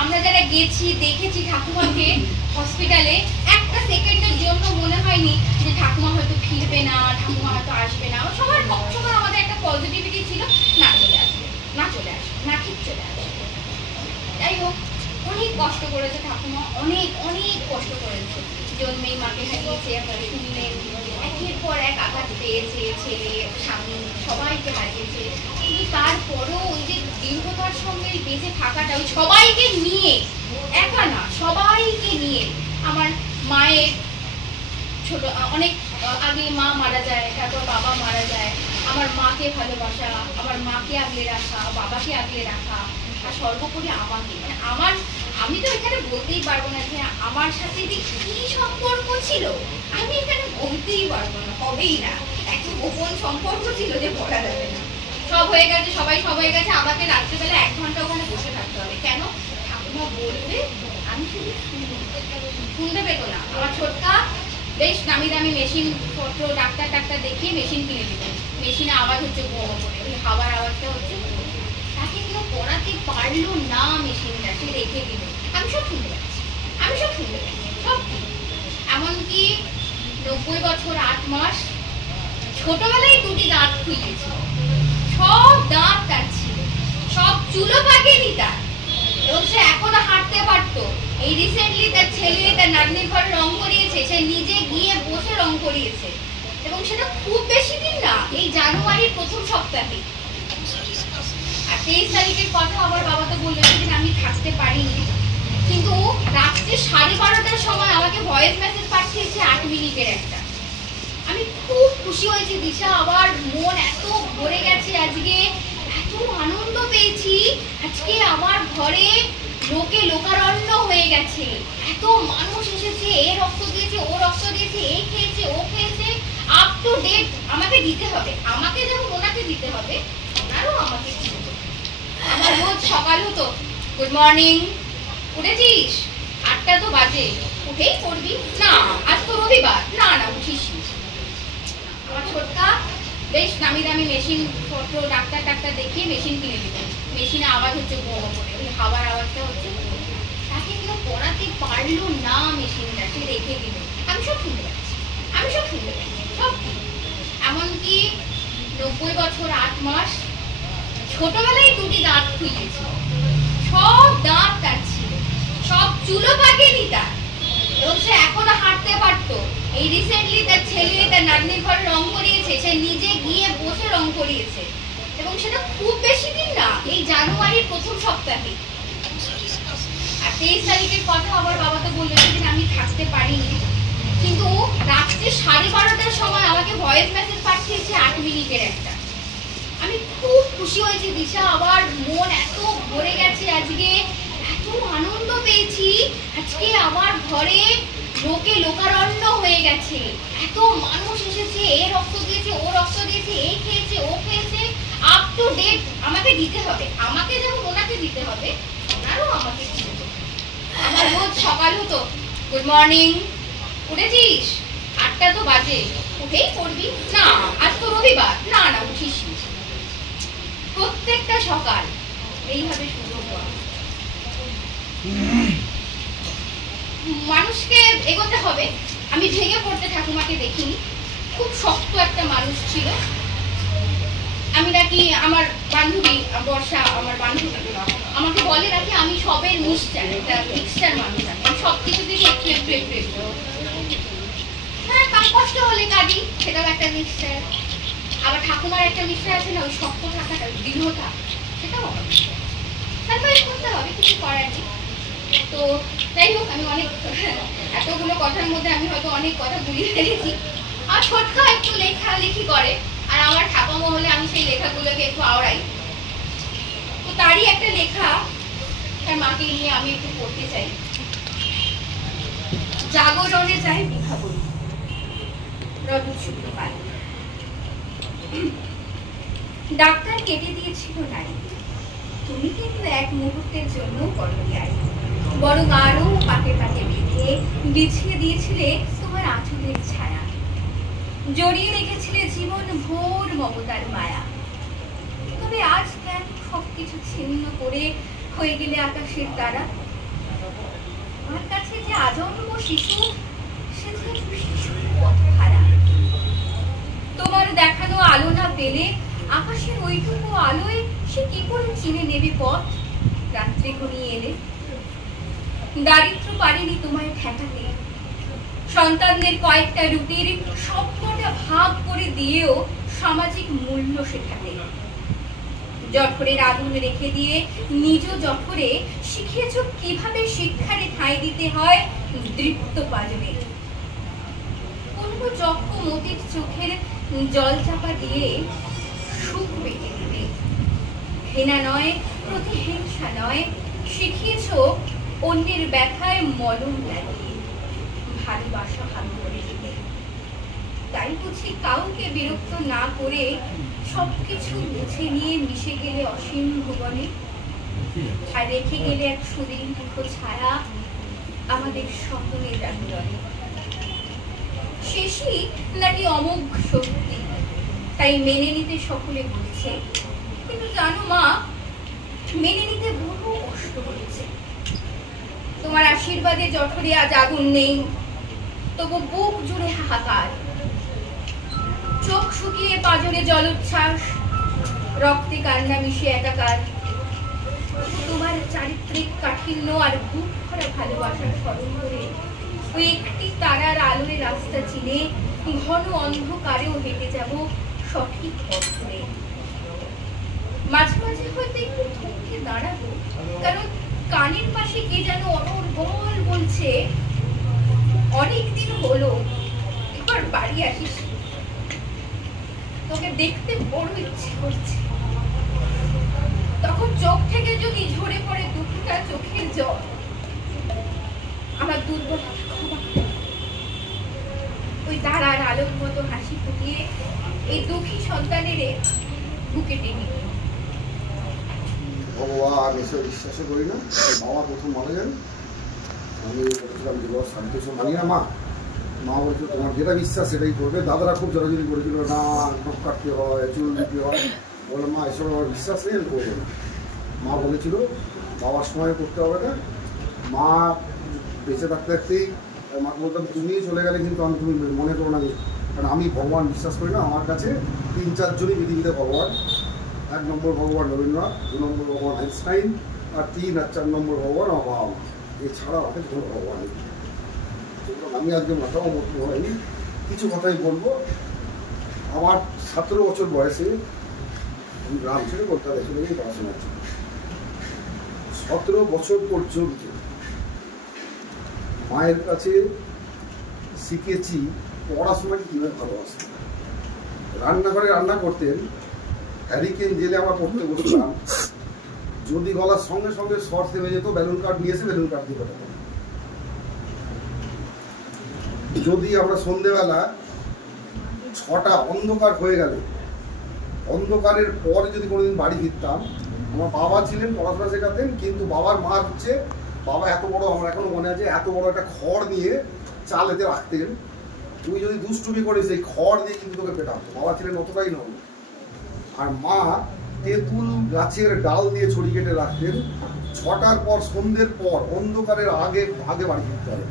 আমরা যারা গেছি দেখেছি ঠাকুমাকে হসপিটালে, একটা সেকেন্ডের জন্য মনে হয়নি যে ঠাকুমা হয়তো ফিরবে না, ঠাকুমা হয়তো আসবে না। সবার সবসময় আমাদের একটা পজিটিভিটি ছিল, না চলে আসবে, না চলে আসবে, না ঠিক চলে আসবে। যাই হোক, অনেক কষ্ট করেছে ঠাকুমা, অনেক অনেক কষ্ট করেছে। জন্মেই মাকে হারিয়েছে, আপনারা শুনলেন, একের পর এক আঘাত পেয়েছে, ছেলে স্বামী সবাইকে হারিয়েছে, কিন্তু তারপরও ওই যে দীর্ঘতার সঙ্গে বেঁচে থাকাটা, ওই সবাইকে নিয়ে, একা না সবাইকে নিয়ে। আমার মায়ের ছোট অনেক আগে মা মারা যায়, তারপর বাবা মারা যায়, আমার মাকে ভালোবাসা, আমার মাকে আগলে রাখা, বাবাকে আগলে রাখা, আর সর্বোপরি আমাকে, মানে আমি তো এখানে বলতেই পারবো না যে আমার সাথে যে কি সম্পর্ক ছিল, আমি এখানে বলতেই পারবো না, হবেই না, এত গোপন সম্পর্ক ছিল যে বলা যাবে না। সব হয়ে গেছে, সবাই সব হয়ে গেছে, আমাকে রাত্রিবেলা 1 ঘন্টা ওখানে বসে থাকতে হবে। কেন? ঠাকুমা বলবে, আমি শুধু শুনতে পেতো না। আমার ছোটকা বেশ নামি দামি মেশিন পত্র ডাক্তার দেখিয়ে মেশিন কিনে দিতেন। মেশিনে আওয়াজ হচ্ছে বড় করে, ওই হাওয়ার আওয়াজটা হচ্ছে। তাকে কেউ পড়াতে পারলো না, মেশিনটা সে রেখে দিল। আমি সব শুনতে পাচ্ছি, সব। এমনকি 90 বছর 8 মাস ছোটবেলায় 2টি দাঁত খুইয়েছে, সব দাঁত তার ছিল, সব চুলো পাকেনি তার, এবং সে এখনো হাঁটতে পারতো। এই রিসেন্টলি তার ছেলে তার নাতনির ঘরে রং করিয়েছে, সে নিজে গিয়ে বসে রং করিয়েছে, এবং সেটা খুব বেশি দিন না, এই জানুয়ারির 1ম সপ্তাহে। আর 23 তারিখের কথা আমার বাবা তো বললো সেদিন আমি থাকতে পারিনি, কিন্তু রাত্রে 12:30টার সময় আমাকে ভয়েস মেসেজ পাঠিয়েছে 8 মিনিটের একটা। আমি খুব খুশি হয়েছি দিশা, আবার মন এত ভরে গেছে আজকে, এত আনন্দ পেয়েছি আজকে। আমার ঘরে লোকে লোকারণ্য হয়ে গেছে, এত মানুষ এসেছে, এ রক্ত দিয়েছে, ও রক্ত দিয়েছে, এ খেয়েছে, ও খেয়েছে, আপ টু ডেট আমাকে দিতে হবে। আমাকে যেমন ওনাকে দিতে হবে, ওনারও আমাকে দিতে হবে। আমার রোজ সকাল হতো, গুড মর্নিং, উঠেছিস? 8টা তো বাজে, উঠেই পড়বি না, আজ তো রবিবার, না উঠিস। আমার ছোটকা বেশ নামি দামি মেশিন পত্র ডাক্তার দেখিয়ে মেশিন কিনে দিতেন। মেশিনে আওয়াজ হচ্ছে বড় করে, ওই হাওয়ার আওয়াজটা হচ্ছে। তাকে কেউ পড়াতে পারলো না, মেশিনটা সে রেখে দিল। আমি সব শুনতে পাচ্ছি, সব। এমনকি 90 বছর 8 মাস ছোটবেলায় 2টি দাঁত খুইয়েছে, সব দাঁত তার ছিল, সব চুলো পাকেনি তার, এবং সে এখনো হাঁটতে পারতো। এই রিসেন্টলি তার ছেলে তার নাতনির ঘরে রং করিয়েছে, সে নিজে গিয়ে বসে রং করিয়েছে, এবং সেটা খুব বেশি দিন না, এই জানুয়ারির 1ম সপ্তাহে। আর 23 তারিখের কথা আমার বাবা তো বললো সেদিন আমি থাকতে পারিনি, কিন্তু রাত্রে 12:30টার সময় আমাকে ভয়েস মেসেজ পাঠিয়েছে 8 মিনিটের একটা। আমি খুব খুশি হয়েছি দিশা, আবার মন এত ভরে গেছে আজকে, এত আনন্দ পেয়েছি আজকে। আমার ঘরে লোকে লোকারণ্য হয়ে গেছে, এত মানুষ এসেছে, এ রক্ত দিয়েছে, ও রক্ত দিয়েছে, এ খেয়েছে, ও খেয়েছে, আপ টু ডেট আমাকে দিতে হবে। আমাকে যেমন ওনাকে দিতে হবে, ওনারও আমাকে দিতে হবে। আমার রোজ সকাল হতো, গুড মর্নিং, উঠেছিস? 8টা তো বাজে, উঠেই পড়বি না, আজ তো রবিবার, না উঠিস। প্রত্যেকটা সকাল এইভাবে শুরু হওয়া। মানুষকে এগোতে হবে। আমি ভেঙে পড়তে ঠাকুমাকে দেখিনি, খুব শক্ত একটা মানুষ ছিল। আমি নাকি আমার বান্ধবী বর্ষা, আমার বান্ধবী আমাকে বলে নাকি আমি সবের মিক্সচার মানুষ, আমি সব কিছু থেকে একটু। হ্যাঁ, কষ্ট হলে কাঁদি, সেটাও একটা মিক্সচার। আবার ঠাকুমার একটা মিক্সচার আছে না, ওই শক্ত থাকাটা, দৃঢ়তা, সেটাও আমার তারপরে করতে হবে, কিছু করার নেই। তো যাই হোক, আমি অনেক এতগুলো কথার মধ্যে আমি হয়তো অনেক কথা গুলিয়ে ফেলেছি। আর ছোটকা একটু লেখালেখি করে, আর আমার ঠাকুমা হলে আমি সেই লেখাগুলোকে একটু আওড়াই। তো তারই একটা লেখা, তার মাকে নিয়ে আমি একটু পড়তে চাই। জাগরণে যাই ভিক্ষা করি, রজত শুক্রবার। ডাক্তার কেটে দিয়েছিল নাই, তুমি কিন্তু এক মুহূর্তের জন্য করনি আই, বরং আরো পাকে পাকে বেঁধে বিছিয়ে দিয়েছিলে তোমার আঁচলের ছায়া, জড়িয়ে রেখেছিলে জীবন ভোর মমতার মায়া। তবে আজ কেন সবকিছু ছিন্ন করে হয়ে গেলে আকাশের তারা? আমার কাছে যে আজন্ম শিশু, সে যে শিশু পথহারা। তোমার দেখানো আলো না পেলে আকাশের ওইটুকু আলোয় সে কি করে চিনে নেবে পথ? রাত্রে ঘনিয়ে এলে দারিদ্র পারেনি তোমায় ঠেকাতে, সন্তানদের কয়েকটা রুটির সবকটা ভাগ করে দিয়েও সামাজিক মূল্য শেখাতে। জঠরের আগুন রেখে দিয়ে নিজ জঠরে শিখিয়েছ কিভাবে শিক্ষারে ঠাঁই দিতে হয় দৃপ্ত পাজবে। কোন যক্ষ মতির চোখের জল চাপা দিয়ে সুখ বেঁধে দিবে। ঘৃণা নয়, প্রতিহিংসা নয়, শিখিয়েছ অন্যের ব্যথায় মলম লাগিয়ে ভালোবাসা হাত করে দিতে। তাই বুঝি কাউকে বিরক্ত না করে সবকিছু বুঝে নিয়ে মিশে গেলে অসীম ভুবনে, আর রেখে গেলে এক সুদীর্ঘ ছায়া আমাদের সকলের আন্দোলনে। শেষই নাকি অমোঘ শক্তি, তাই মেনে নিতে সকলে বলছে। কিন্তু জানো মা, মেনে নিতে বড় কষ্ট হচ্ছে। তোমার আশীর্বাদে জঠরে আজ আগুন নেই, তবু বুক জুড়ে হাহাকার। চোখ শুকিয়ে পাঁজরে জলোচ্ছ্বাস, রক্তে কান্না মিশে একাকার। তোমার চারিত্রিক কাঠিন্য আর বুক ভরা ভালোবাসার স্মরণ করে ওই একটি তারার আলোয় রাস্তা চিনে ঘন অন্ধকারেও হেঁটে যাব সঠিক পথ ধরে। মাঝে মাঝে হয়তো একটু থমকে দাঁড়াবো, কারণ কানের পাশে কে যেন অনর্গল বলছে, অনেকদিন হলো, এবার বাড়ি আসিস, তোকে দেখতে বড় ইচ্ছে করছে। তখন চোখ থেকে যদি ঝরে পড়ে দুঃখটা চোখের জল, আমার দুর্বলতা ক্ষমা করে ওই তারার আলোর মতো হাসি ফুটিয়ে এই দুঃখী সন্তানের বুকে টেনে। ভগবান এসব বিশ্বাসও করি না। বাবা প্রথম মারা যান, আমি বলেছিলাম যে শান্তি মানি না মা। মা বলছিল তোমার যেটা বিশ্বাস সেটাই করবে। দাদারা খুব জোরাজুরি করেছিল, না নখ কাটতে হয়, চুল দিতে হয়। বললাম মা এসব আমার বিশ্বাস নেই, আমি করবো না। মা বলেছিল বাবার সময় করতে হবে না। মা বেঁচে থাকতে থাকতেই মাকে বলতাম তুমি চলে গেলে কিন্তু আমি তুমি মনে করো না, কারণ আমি ভগবান বিশ্বাস করি না। আমার কাছে 3-4 পৃথিবীতে ভগবান। 1 নম্বর ভগবান রবীন্দ্রনাথ, 2 নম্বর ভগবান আইনস্টাইন, আর 3 আর 4 নম্বর ভগবান আমার বাবা মা। এছাড়া আমাকে কোনো ভগবান নেই। আমি আজকে মাথাও মতো হয়নি, কিছু কথাই বলবো। আমার 17 বছর বয়সে আমি গ্রাম ছেড়ে কলকাতায় চলে গিয়ে পড়াশোনা করছি। 17 বছর পর্যন্ত মায়ের কাছে শিখেছি পড়াশোনাকে কীভাবে ভালোবাসতে। রান্নাঘরে রান্না করতেন, হ্যারিকেন জেলে আমরা পড়তে বসতাম। যদি গলার সঙ্গে সঙ্গে শর্ট থেমে যেত, বেলুন কার্ড নিয়ে এসে বেলুন কার্ড দিয়ে পাঠাতাম। যদি আমরা সন্ধেবেলা 6টা অন্ধকার হয়ে গেল, অন্ধকারের পরে যদি কোনোদিন বাড়ি ফিরতাম, আমার বাবা ছিলেন পড়াশোনা শেখাতেন, কিন্তু বাবার মা হচ্ছে, বাবা এত বড়, আমার এখনো মনে আছে, এত বড় একটা খড় নিয়ে চাল এতে রাখতেন। তুই যদি দুষ্টুমি করিস সেই খড় দিয়ে কিন্তু তোকে পেটাতো। বাবা ছিলেন অতটাই নয়। আর মা তেঁতুল গাছের ডাল দিয়ে ছড়ি কেটে রাখতেন। 6টার পর, সন্ধ্যের পর, অন্ধকারের আগে আগে বাড়ি ফিরতে হবে।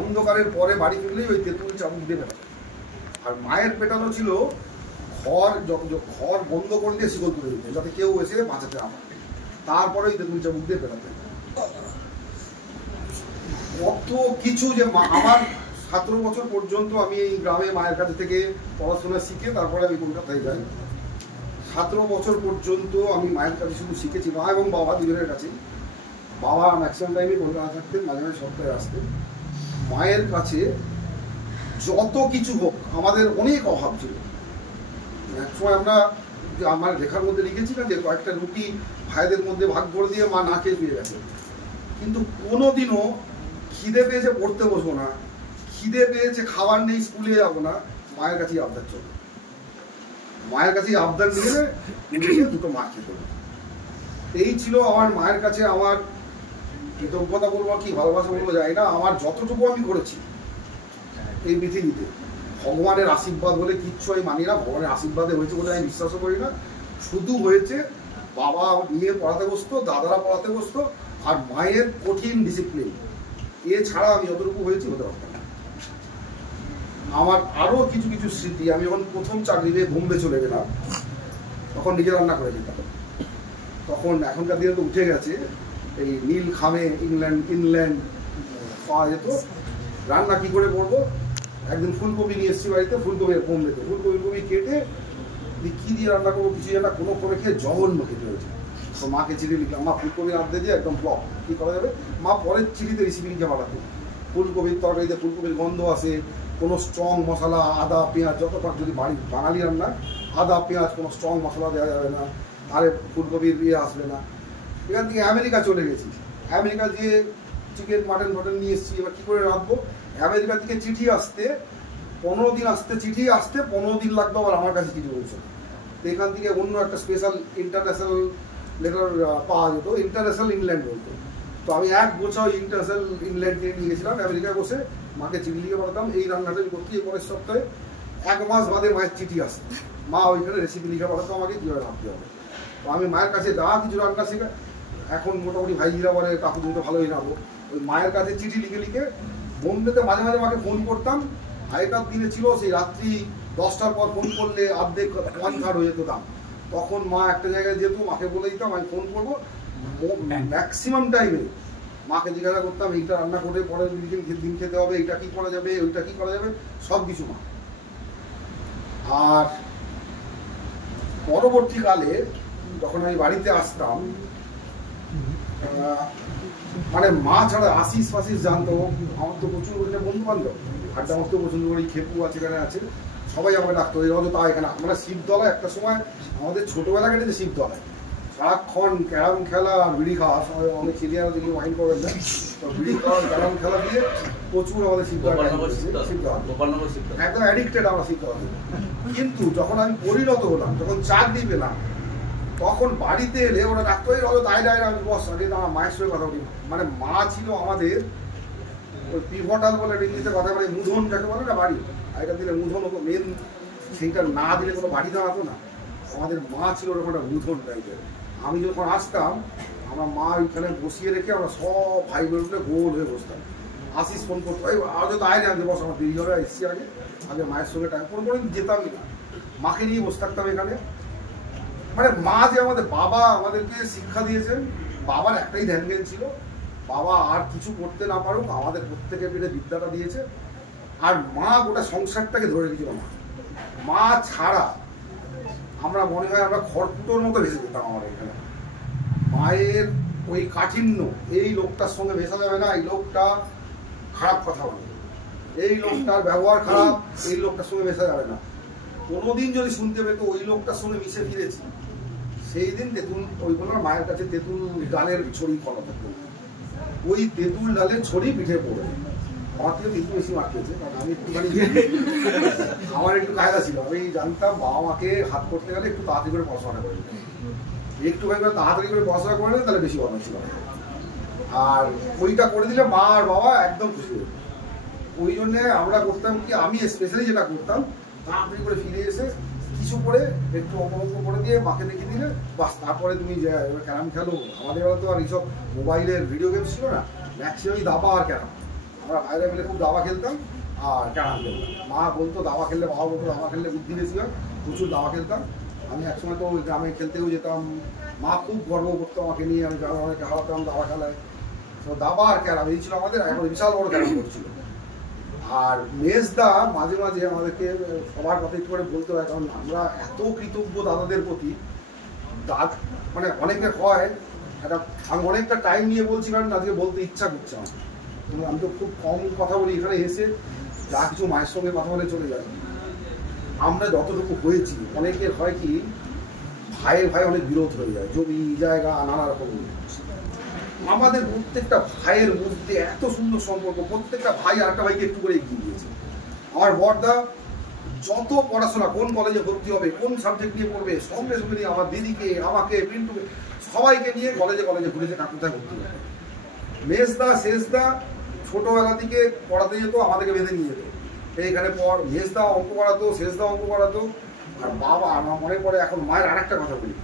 অন্ধকারের পরে বাড়ি ফিরলেই ওই তেঁতুল চাবুক দিয়ে পেটাতো। আর মায়ের পেটানো ছিল ঘর বন্ধ করে দিয়ে শিকল তুলে দিতেন, যাতে কেউ এসে বাঁচাতে না পারে। তারপরে ওই তেঁতুল চাবুক দিয়ে পেটাতেন। কত কিছু যে আমার 17 বছর পর্যন্ত আমি এই গ্রামে মায়ের কাছ থেকে পড়াশোনা শিখে তারপরে আমি কলকাতায় যাই। 17 বছর পর্যন্ত আমি মায়ের কাছে শুধু শিখেছি, মা এবং বাবা দুজনের কাছে। বাবা ম্যাক্সিমাম টাইমে কলকাতা থাকতেন, মাঝে মাঝে সপ্তাহে আসতেন। মায়ের কাছে যত কিছু হোক, আমাদের অনেক অভাব ছিল। একসময় আমরা আমার লেখার মধ্যে লিখেছি না যে কয়েকটা রুটি ভাইদের মধ্যে ভাগ করে দিয়ে মা না খেয়ে ফিরে গেছে। কিন্তু কোনোদিনও খিদে পেয়েছে পড়তে বসবো না, খিদে পেয়েছে খাবার নেই স্কুলে যাবো না, মায়ের কাছেই আবদার চলবে। মায়ের কাছেই আবদার নিয়ে দুটো মা খেতে। এই ছিল আমার মায়ের কাছে আমার কৃতজ্ঞতা বলবো কি ভালোবাসা বলবো যায় না। আমার যতটুকু আমি করেছি এই পৃথিবীতে, ভগবানের আশীর্বাদ বলে কিচ্ছু আমি মানি না। ভগবানের আশীর্বাদে হয়েছে বলে আমি বিশ্বাসও করি না। শুধু হয়েছে বাবা নিয়ে পড়াতে বসতো, দাদারা পড়াতে বসতো, আর মায়ের কঠিন ডিসিপ্লিন। এছাড়া আমি যতটুকু হয়েছি হতে পারতাম না। আমার আরও কিছু কিছু স্মৃতি, আমি যখন প্রথম চাকরি পেয়ে বোম্বে চলে গেলাম, তখন নিজে রান্না করে যেতাম। তখন এখনকার দিনে তো উঠে গেছে, এই নীল খামে ইনল্যান্ড পাওয়া যেত। রান্না কী করে করবো, একদিন ফুলকপি নিয়ে এসেছি বাড়িতে, ফুলকপি বোম্বেতে ফুলকপি কেটে কী দিয়ে রান্না করবো কিছু জানা, কোনো করে খেয়ে জঘন্য খেতে হয়েছে। তো মাকে চিঠি লিখলাম, মা ফুলকপি রাঁধতে দিয়ে একদম ফ্লপ, কী করা যাবে? মা পরের চিঠিতে রেসিপি লিখে পাঠাতে, ফুলকপির তরকারিতে ফুলকপির গন্ধ আসে, কোনো স্ট্রং মশলা আদা পেঁয়াজ যতটা, যদি বাঙালি রান্না আদা পেঁয়াজ কোনো স্ট্রং মশলা দেওয়া যাবে না, আরে ফুলকপির ইয়ে আসবে না। এখান থেকে আমেরিকা চলে গেছি, আমেরিকা গিয়ে চিকেন মাটন নিয়ে এসেছি, এবার কী করে রাঁধবো? আমেরিকা থেকে চিঠি আসতে 15 দিন আসতে, চিঠি আসতে 15 দিন লাগতো আবার আমার কাছে চিঠি পৌঁছে। তো এখান থেকে অন্য একটা স্পেশাল ইন্টারন্যাশনাল লেটার পাওয়া যেত, ইন্টারন্যাশনাল ইংল্যান্ড বলতো। তো আমি এক গোছাও ইন্টারন্যাশনাল ইংল্যান্ডে নিয়ে গেছিলাম, আমেরিকায় বসে মাকে চিঠি লিখে পাঠাতাম এই রান্নাটা করতে। পরের সপ্তাহে 1 মাস বাদে মায়ের চিঠি আসতো, মা ওইখানে রেসিপি লিখে পাঠাতো আমাকে কীভাবে রাঁধতে হবে। তো আমি মায়ের কাছে যা কিছু রান্না শেখা, এখন মোটামুটি ভাইজিরা বলে কাকু তুমি তো ভালোই রাঁধো, ওই মায়ের কাছে চিঠি লিখে লিখে বোম্বেতে মাঝে মাঝে মাকে ফোন করতাম। আগেকার দিনে ছিল সেই রাত্রি 10টার পর ফোন করলে অর্ধেক 1/3 হয়ে যেত দাম। তখন মা একটা জায়গায় যেত, মাকে বলে দিতাম আমি ফোন করবো, ম্যাক্সিমাম টাইমে মাকে জিজ্ঞাসা করতাম এইটা রান্না করে পরের দিন খেতে হবে, এইটা কী করা যাবে, ওইটা কী করা যাবে, সব কিছু মা। আর পরবর্তীকালে যখন আমি বাড়িতে আসতাম, মানে মা ছাড়া আশিস ফাশিস জানতো, আমার তো প্রচুর বন্ধু বান্ধব, আড্ডা মারতে পছন্দ করি, খেপু আছে এখানে আছে, সবাই আমাকে ডাকতো এই রজতা এখানে। আমরা শিবতলায় একটা সময় আমাদের ছোটোবেলা কেটেছে শিবতলায়, সারাক্ষণ ক্যারাম খেলা আর বিড়ি খাওয়া, সবাই অনেক সিনিয়র দিকে মাইন্ড করবেন না, তো বিড়ি খাওয়া ক্যারাম খেলা দিয়ে প্রচুর আমাদের শিবতলা একদম অ্যাডিক্টেড আমরা শিবতলা। কিন্তু যখন আমি পরিণত হলাম, যখন চাকরি পেলাম, তখন বাড়িতে এলে ওরা ডাক্তার ওই রজত আয় যায় না, আমি বস আগে আমার মায়ের সঙ্গে কথা বলি। মানে মা ছিল আমাদের ওই পিভটাল বলে ইংলিশে কথা বলে, মুধন যাকে বলে না বাড়ি, আগেকার দিনে মুধন হতো মেন, সেইটা না দিলে কোনো বাড়ি দাঁড়াতো না। আমাদের মা ছিল ওরকম একটা মুধন টাইপের। আমি যখন আসতাম, আমার মা ওইখানে বসিয়ে রেখে আমরা সব ভাই বোনগুলো গোল হয়ে বসতাম। আশিস ফোন করতো, এই রজত আয় না, বস আমার দেরি হবে, এসছি আগে মায়ের সঙ্গে টাইম কোনো দিন যেতামই না, মাকে নিয়ে বসে থাকতাম এখানে। মানে মা যে আমাদের বাবা আমাদেরকে শিক্ষা দিয়েছেন, বাবার একটাই ধ্যান জ্ঞান ছিল, বাবা আর কিছু করতে না পারুক আমাদের প্রত্যেকের পেটে বিদ্যাটা দিয়েছে। আর মা গোটা সংসারটাকে ধরে রেখেছিল। মা ছাড়া আমরা মনে হয় আমরা খড়কুটোর মতো ভেসে যেতাম। আমার এখানে মায়ের ওই কাঠিন্য, এই লোকটার সঙ্গে ভেসা যাবে না, এই লোকটা খারাপ কথা বলে, এই লোকটার ব্যবহার খারাপ, এই লোকটার সঙ্গে ভেসা যাবে না। কোনোদিন যদি শুনতে পেতো ওই লোকটার সঙ্গে মিশে ফিরেছি, সেই দিন তেঁতুল ওইগুলো মায়ের কাছে তেঁতুল ডালের ছড়ি করা থাকতো, ওই তেঁতুল ডালের ছড়ি পিঠে পড়ে। আমার থেকে একটু বেশি মার খেয়েছে, কারণ আমি একটুখানি আমার একটু কায়দা ছিল, আমি জানতাম বাবা মাকে হাত করতে গেলে একটু তাড়াতাড়ি করে পড়াশোনা করে, একটুখানি করে তাড়াতাড়ি করে পড়াশোনা করে নিলে তাহলে বেশি ভালো ছিল। আর ওইটা করে দিলে মা আর বাবা একদম খুশি হতো। ওই জন্যে আমরা করতাম কি, আমি স্পেশালি যেটা করতাম, তাড়াতাড়ি করে ফিরে এসে কিছু করে একটু অপরঙ্গ করে দিয়ে মাকে দেখিয়ে দিলে বাস, তারপরে তুমি যে এবার ক্যারাম খেলো। আমাদের বেলা তো আর এইসব মোবাইলের ভিডিও গেমস ছিল না, ম্যাক্সিমামই দাবা আর ক্যারাম। আমরা বাইরে মিলে খুব দাবা খেলতাম আর ক্যারাম খেলতাম। মা বলতো দাবা খেললে, বাবা বলতো দাবা খেললে বুদ্ধি বেশি হয়, প্রচুর দাবা খেলতাম। আমি একসময় তো ওই গ্রামে খেলতেও যেতাম, মা খুব গর্ব করতো আমাকে নিয়ে, আমি গ্রামে অনেক হারাতাম দাবা খেলায়। তো দাবা আর ক্যারাম এই ছিল আমাদের, এখন বিশাল বড় ক্যারাম করছিল। আর মেজদা মাঝে মাঝে আমাদেরকে সবার কথা একটু করে বলতে হয়, কারণ আমরা এত কৃতজ্ঞ দাদাদের প্রতি। মানে অনেকে হয় একটা, আমি অনেকটা টাইম নিয়ে বলছি কারণ আজকে বলতে ইচ্ছা করছে আমার। আমি তো খুব কম কথা বলি, এখানে এসে যা কিছু মায়ের সঙ্গে কথা বলে চলে যায়। আমরা যতটুকু হয়েছি, অনেকের হয় কি ভাইয়ের ভাই অনেক বিরোধ হয়ে যায়, জমি জায়গা নানা রকম। আমাদের প্রত্যেকটা ভাইয়ের মধ্যে এত সুন্দর সম্পর্ক, প্রত্যেকটা ভাই আরেকটা ভাইকে একটু করে এগিয়ে দিয়েছে। আমার বড়দা যত পড়াশোনা, কোন কলেজে ভর্তি হবে, কোন সাবজেক্ট নিয়ে পড়বে, সঙ্গে সঙ্গে নিয়ে আমার দিদিকে, আমাকে, পিন্টুকে, সবাইকে নিয়ে কলেজে ঘুরেছে কাকুতায় ভর্তি হবে। মেজদা শেষদা ছোটোবেলা থেকে পড়াতে যেত, আমাদেরকে বেঁধে নিয়ে যেত, এইখানে পড়। মেজদা অঙ্ক করাতো, শেষদা অঙ্ক করাতো। আর বাবা, আমার মনে পড়ে এখন মায়ের আর একটা কথা বলি,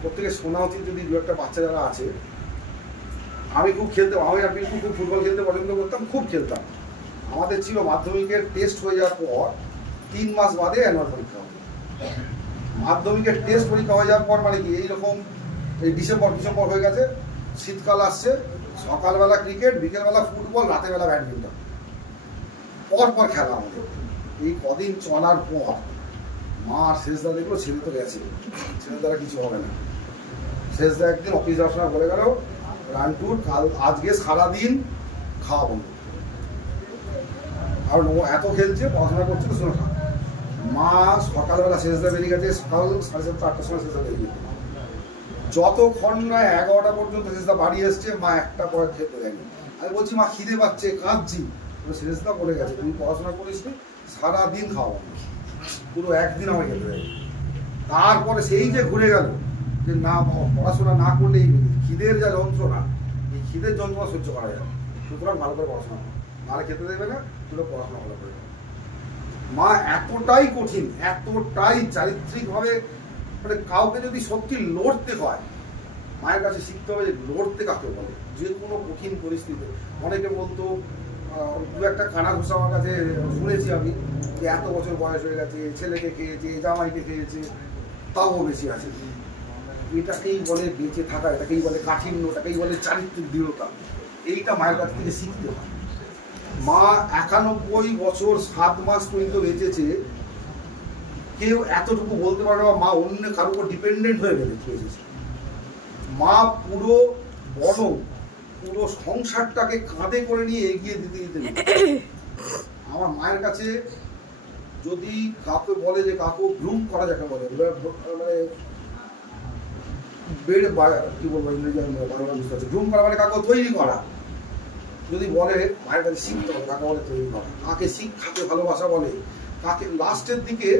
প্রত্যেকে শোনা উচিত যদি দু একটা বাচ্চা যারা আছে। আমি খুব খেলতাম, আমি আর পিন্টু খুব ফুটবল খেলতে পছন্দ করতাম, খুব খেলতাম। আমাদের ছিল মাধ্যমিকের টেস্ট হয়ে যাওয়ার পর 3 মাস বাদে অ্যানুয়াল পরীক্ষা হতো। মাধ্যমিকের টেস্ট পরীক্ষা হয়ে যাওয়ার পর মানে কি, এইরকম এই ডিসেম্বর হয়ে গেছে, শীতকাল আসছে, সকালবেলা ক্রিকেট, বিকেলবেলা ফুটবল, রাতেরবেলা ব্যাডমিন্টন। পর খেলা আমাদের। এই কদিন চলার পর মা শেষদা দেখলো ছেলে তো গেছে, ছেলে দ্বারা কিছু হবে না। শেষদা একদিন অফিস যাওয়ার সময় বলে গেল, রানটুর আজকে সারাদিন খাওয়া বন্ধ, আর এত খেলছে পড়াশোনা করছে তো শোনো খা। মা সকালবেলা শেষদা বেরিয়ে গেছে, সকাল 7:30 8টার সময় শেষদা বেরিয়ে যেত, যতক্ষণ না 11টা পর্যন্ত শেষদা বাড়ি এসছে মা একটা পরে খেতে দেয়নি। আমি বলছি মা খিদে পাচ্ছে, কাঁদছি, শেষদা বলে গেছে তুমি পড়াশোনা করিস নি, সারাদিন খাওয়া পুরো একদিন আমাকে খেতে দেয়নি। তারপরে সেই যে ঘুরে গেল যে না পড়াশোনা না করলেই খিদের যা যন্ত্রণা, এই খিদের যন্ত্রণা সহ্য করা যায়, সুতরাং ভালো করে পড়াশোনা করো, নাহলে খেতে দেবে না, তুলে পড়াশোনা ভালো করে। মা এতটাই কঠিন, এতটাই চারিত্রিকভাবে, মানে কাউকে যদি সত্যি লড়তে হয় মায়ের কাছে শিখতে হবে যে লড়তে কাকে বলে, যে কোনো কঠিন পরিস্থিতিতে। অনেকে বলতো, দু একটা কানা ঘোষা আমার কাছে শুনেছি আমি, যে এত বছর বয়স হয়ে গেছে, ছেলেকে খেয়েছে, জামাইকে খেয়েছে, তাও বেশি আছে। এটাকেই বলে বেঁচে থাকা, এটাকেই বলে কাঠিন্য, এটাকেই বলে চারিত্রিক দৃঢ়তা। এইটা মায়ের কাছ থেকে শিখতে হয়। মা 91 বছর 7 মাস পর্যন্ত বেঁচেছে, কেউ এতটুকু বলতে পারে না মা অন্য কারোর উপর ডিপেন্ডেন্ট হয়ে বেঁচেছে। মা পুরো পুরো সংসারটাকে কাঁধে করে নিয়ে এগিয়ে দিতে দিতে। আমার মায়ের কাছে যদি কাউকে বলে যে কাকু গ্রুম করা যাকে বলে, মানে বেড কি বলবো ইংরেজি বুঝতে পারছি, গ্রুম করা মানে কাকে তৈরি করা, যদি বলে মায়ের কাছে শিখতে হবে, কাকে বলে তৈরি করা, কাকে শিক্ষাকে ভালোবাসা বলে, কাকে লাস্টের দিকে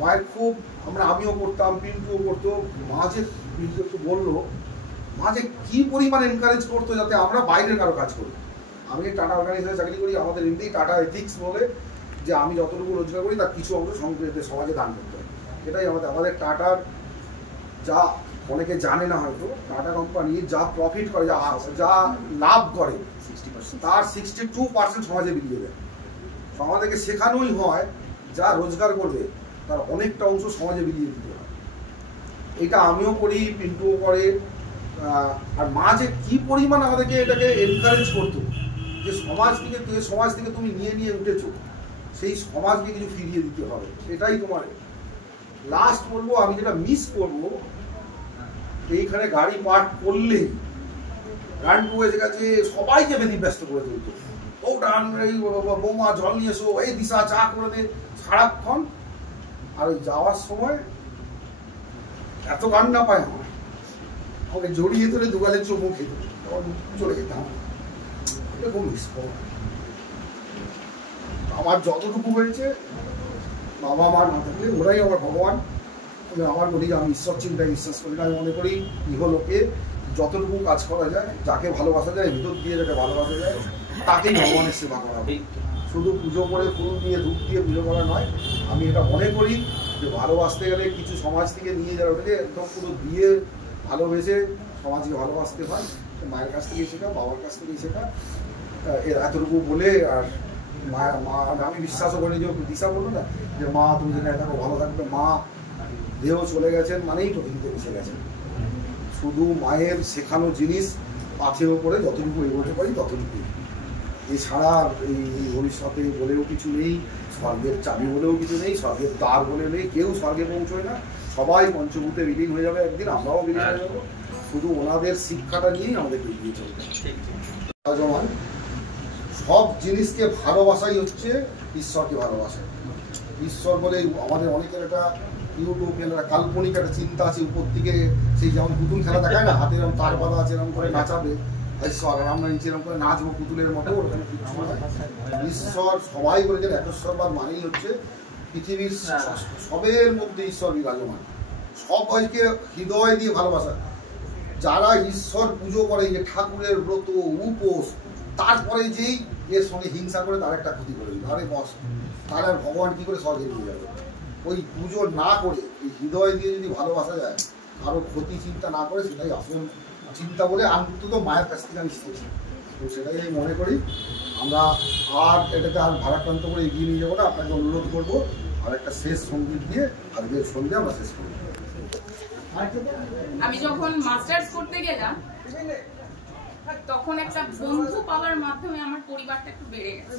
মায়ের খুব আমিও করতাম, পিন্টুও করতো। মা যে পিন্টু একটু বললো, মা যে কি পরিমাণ এনকারেজ করতো যাতে আমরা বাইরের কারো কাজ করি। আমি টাটা অর্গানাইজেশনে চাকরি করি, আমাদের এমনি টাটা এথিক্স বলে যে আমি যতটুকু রোজগার করি তার কিছু অংশ সমাজে দান করতে হয়। এটাই আমাদের টাটার, যা অনেকে জানে না হয়তো, টাটা কোম্পানি যা প্রফিট করে, যা লাভ করে তার 62% সমাজে বিলিয়ে দেয়। আমাদেরকে শেখানোই হয় যা রোজগার করবে তার অনেকটা অংশ সমাজে বিলিয়ে দিতে হয়। এটা আমিও করি, পিন্টুও করে। আর মা যে কি পরিমাণ আমাদেরকে এটাকে এনকারেজ করতো যে সমাজ থেকে তুমি নিয়ে উঠেছো, সেই সমাজকে কিছু ফিরিয়ে দিতে হবে। এটাই তোমার লাস্ট বলবো। আমি যেটা মিস করবো, এইখানে গাড়ি পার্ক করলেই রানটু এসে গেছে, সবাইকে ব্যস্ত করে তুলতো, ও ডান এই বৌমা জল নিয়ে এসো, এই দিশা চা করে দে, সারাক্ষণ। আর ওই যাওয়ার সময় এত কান্না পায় আমাকে জড়িয়ে ধরে দুগালে চুমু খেত, চলে যেতাম। এটা খুব মিস করব। আমার যতটুকু হয়েছে বাবা মার না থাকলে ওরাই আমার ভগবান। আমার বলি আমি ঈশ্বর চিন্তায় বিশ্বাস করি না। আমি মনে করি ইহলোকে যতটুকু কাজ করা যায়, যাকে ভালোবাসা যায়, ভিতর দিয়ে যাকে ভালোবাসা যায়, তাকেই ভগবানের সেবা করা হবে। শুধু পুজো করে ফুল দিয়ে ধূপ দিয়ে পুজো করা নয়। আমি এটা মনে করি যে ভালোবাসতে গেলে কিছু সমাজ থেকে নিয়ে যাওয়া ওটাকে একদম পুরো দিয়ে ভালোবেসে সমাজকে ভালোবাসতে হয়। মায়ের কাছ থেকেই শেখা, বাবার কাছ থেকেই শেখা। এতটুকু বলে, আর মা আমি বিশ্বাসও করি যে দিশা বললো না যে মা তুমি যেখানে থাকো ভালো থাকবে। মা দেহ চলে গেছেন মানেই পৃথিবীতে এসে গেছেন। শুধু মায়ের শেখানো জিনিস পাথেও করে যতটুকু এগোতে পারি ততটুকুই। এছাড়া এই ভবিষ্যতে বলেও কিছু নেই, স্বর্গের চাবি বলেও কিছু নেই, স্বর্গের দ্বার বলে নেই। কেউ স্বর্গে পৌঁছয় না, সবাই পঞ্চভূতে বিলীন হয়ে যাবে একদিন, আমরাও বিলীন হয়ে যাবো। শুধু ওনাদের শিক্ষাটা নিয়েই আমাদেরকে এগিয়ে চলবে। সব জিনিসকে ভালোবাসাই হচ্ছে ঈশ্বরকে ভালোবাসা। ঈশ্বর বলে আমাদের অনেকের একটা ইউটিউবের একটা কাল্পনিক একটা চিন্তা আছে, উপর দিকে সেই যেমন পুতুল খেলা দেখায় না, হাতে এরকম তার বাঁধা আছে, এরকম করে নাচাবে ঈশ্বর, আর আমরা নিচে এরকম করে নাচবো পুতুলের মতো। ওখানে কিছু নয়। ঈশ্বর সবাই বলেছেন একশ্বরবাদ মানেই হচ্ছে পৃথিবীর সবের মধ্যে ঈশ্বর বিরাজমান, সবাইকে হৃদয় দিয়ে ভালোবাসা। যারা ঈশ্বর পুজো করে, যে ঠাকুরের ব্রত উপোস, তারপরে যেই এর সঙ্গে হিংসা করে তার একটা ক্ষতি করে দিল, আরে বস তাহলে আর ভগবান কি করে স্বর্গে নিয়ে যাবে। ওই পুজো না করে এই হৃদয় দিয়ে যদি ভালোবাসা যায়, কারো ক্ষতি চিন্তা না করে, সেটাই আসল চিন্তা বলে অন্তত মায়ের কাছ থেকে আমি শিখেছি। তো সেটাই আমি মনে করি আমরা আর এটাতে আর ভারাক্রান্ত করে এগিয়ে নিয়ে যাবো না। আপনাকে অনুরোধ করবো আর একটা শেষ সঙ্গীত দিয়ে আজকের সন্ধ্যে আমরা শেষ করবো। আমি যখন মাস্টার্স করতে গেলাম তখন একটা বন্ধু পাওয়ার মাধ্যমে আমার পরিবারটা একটু বেড়ে গেছে।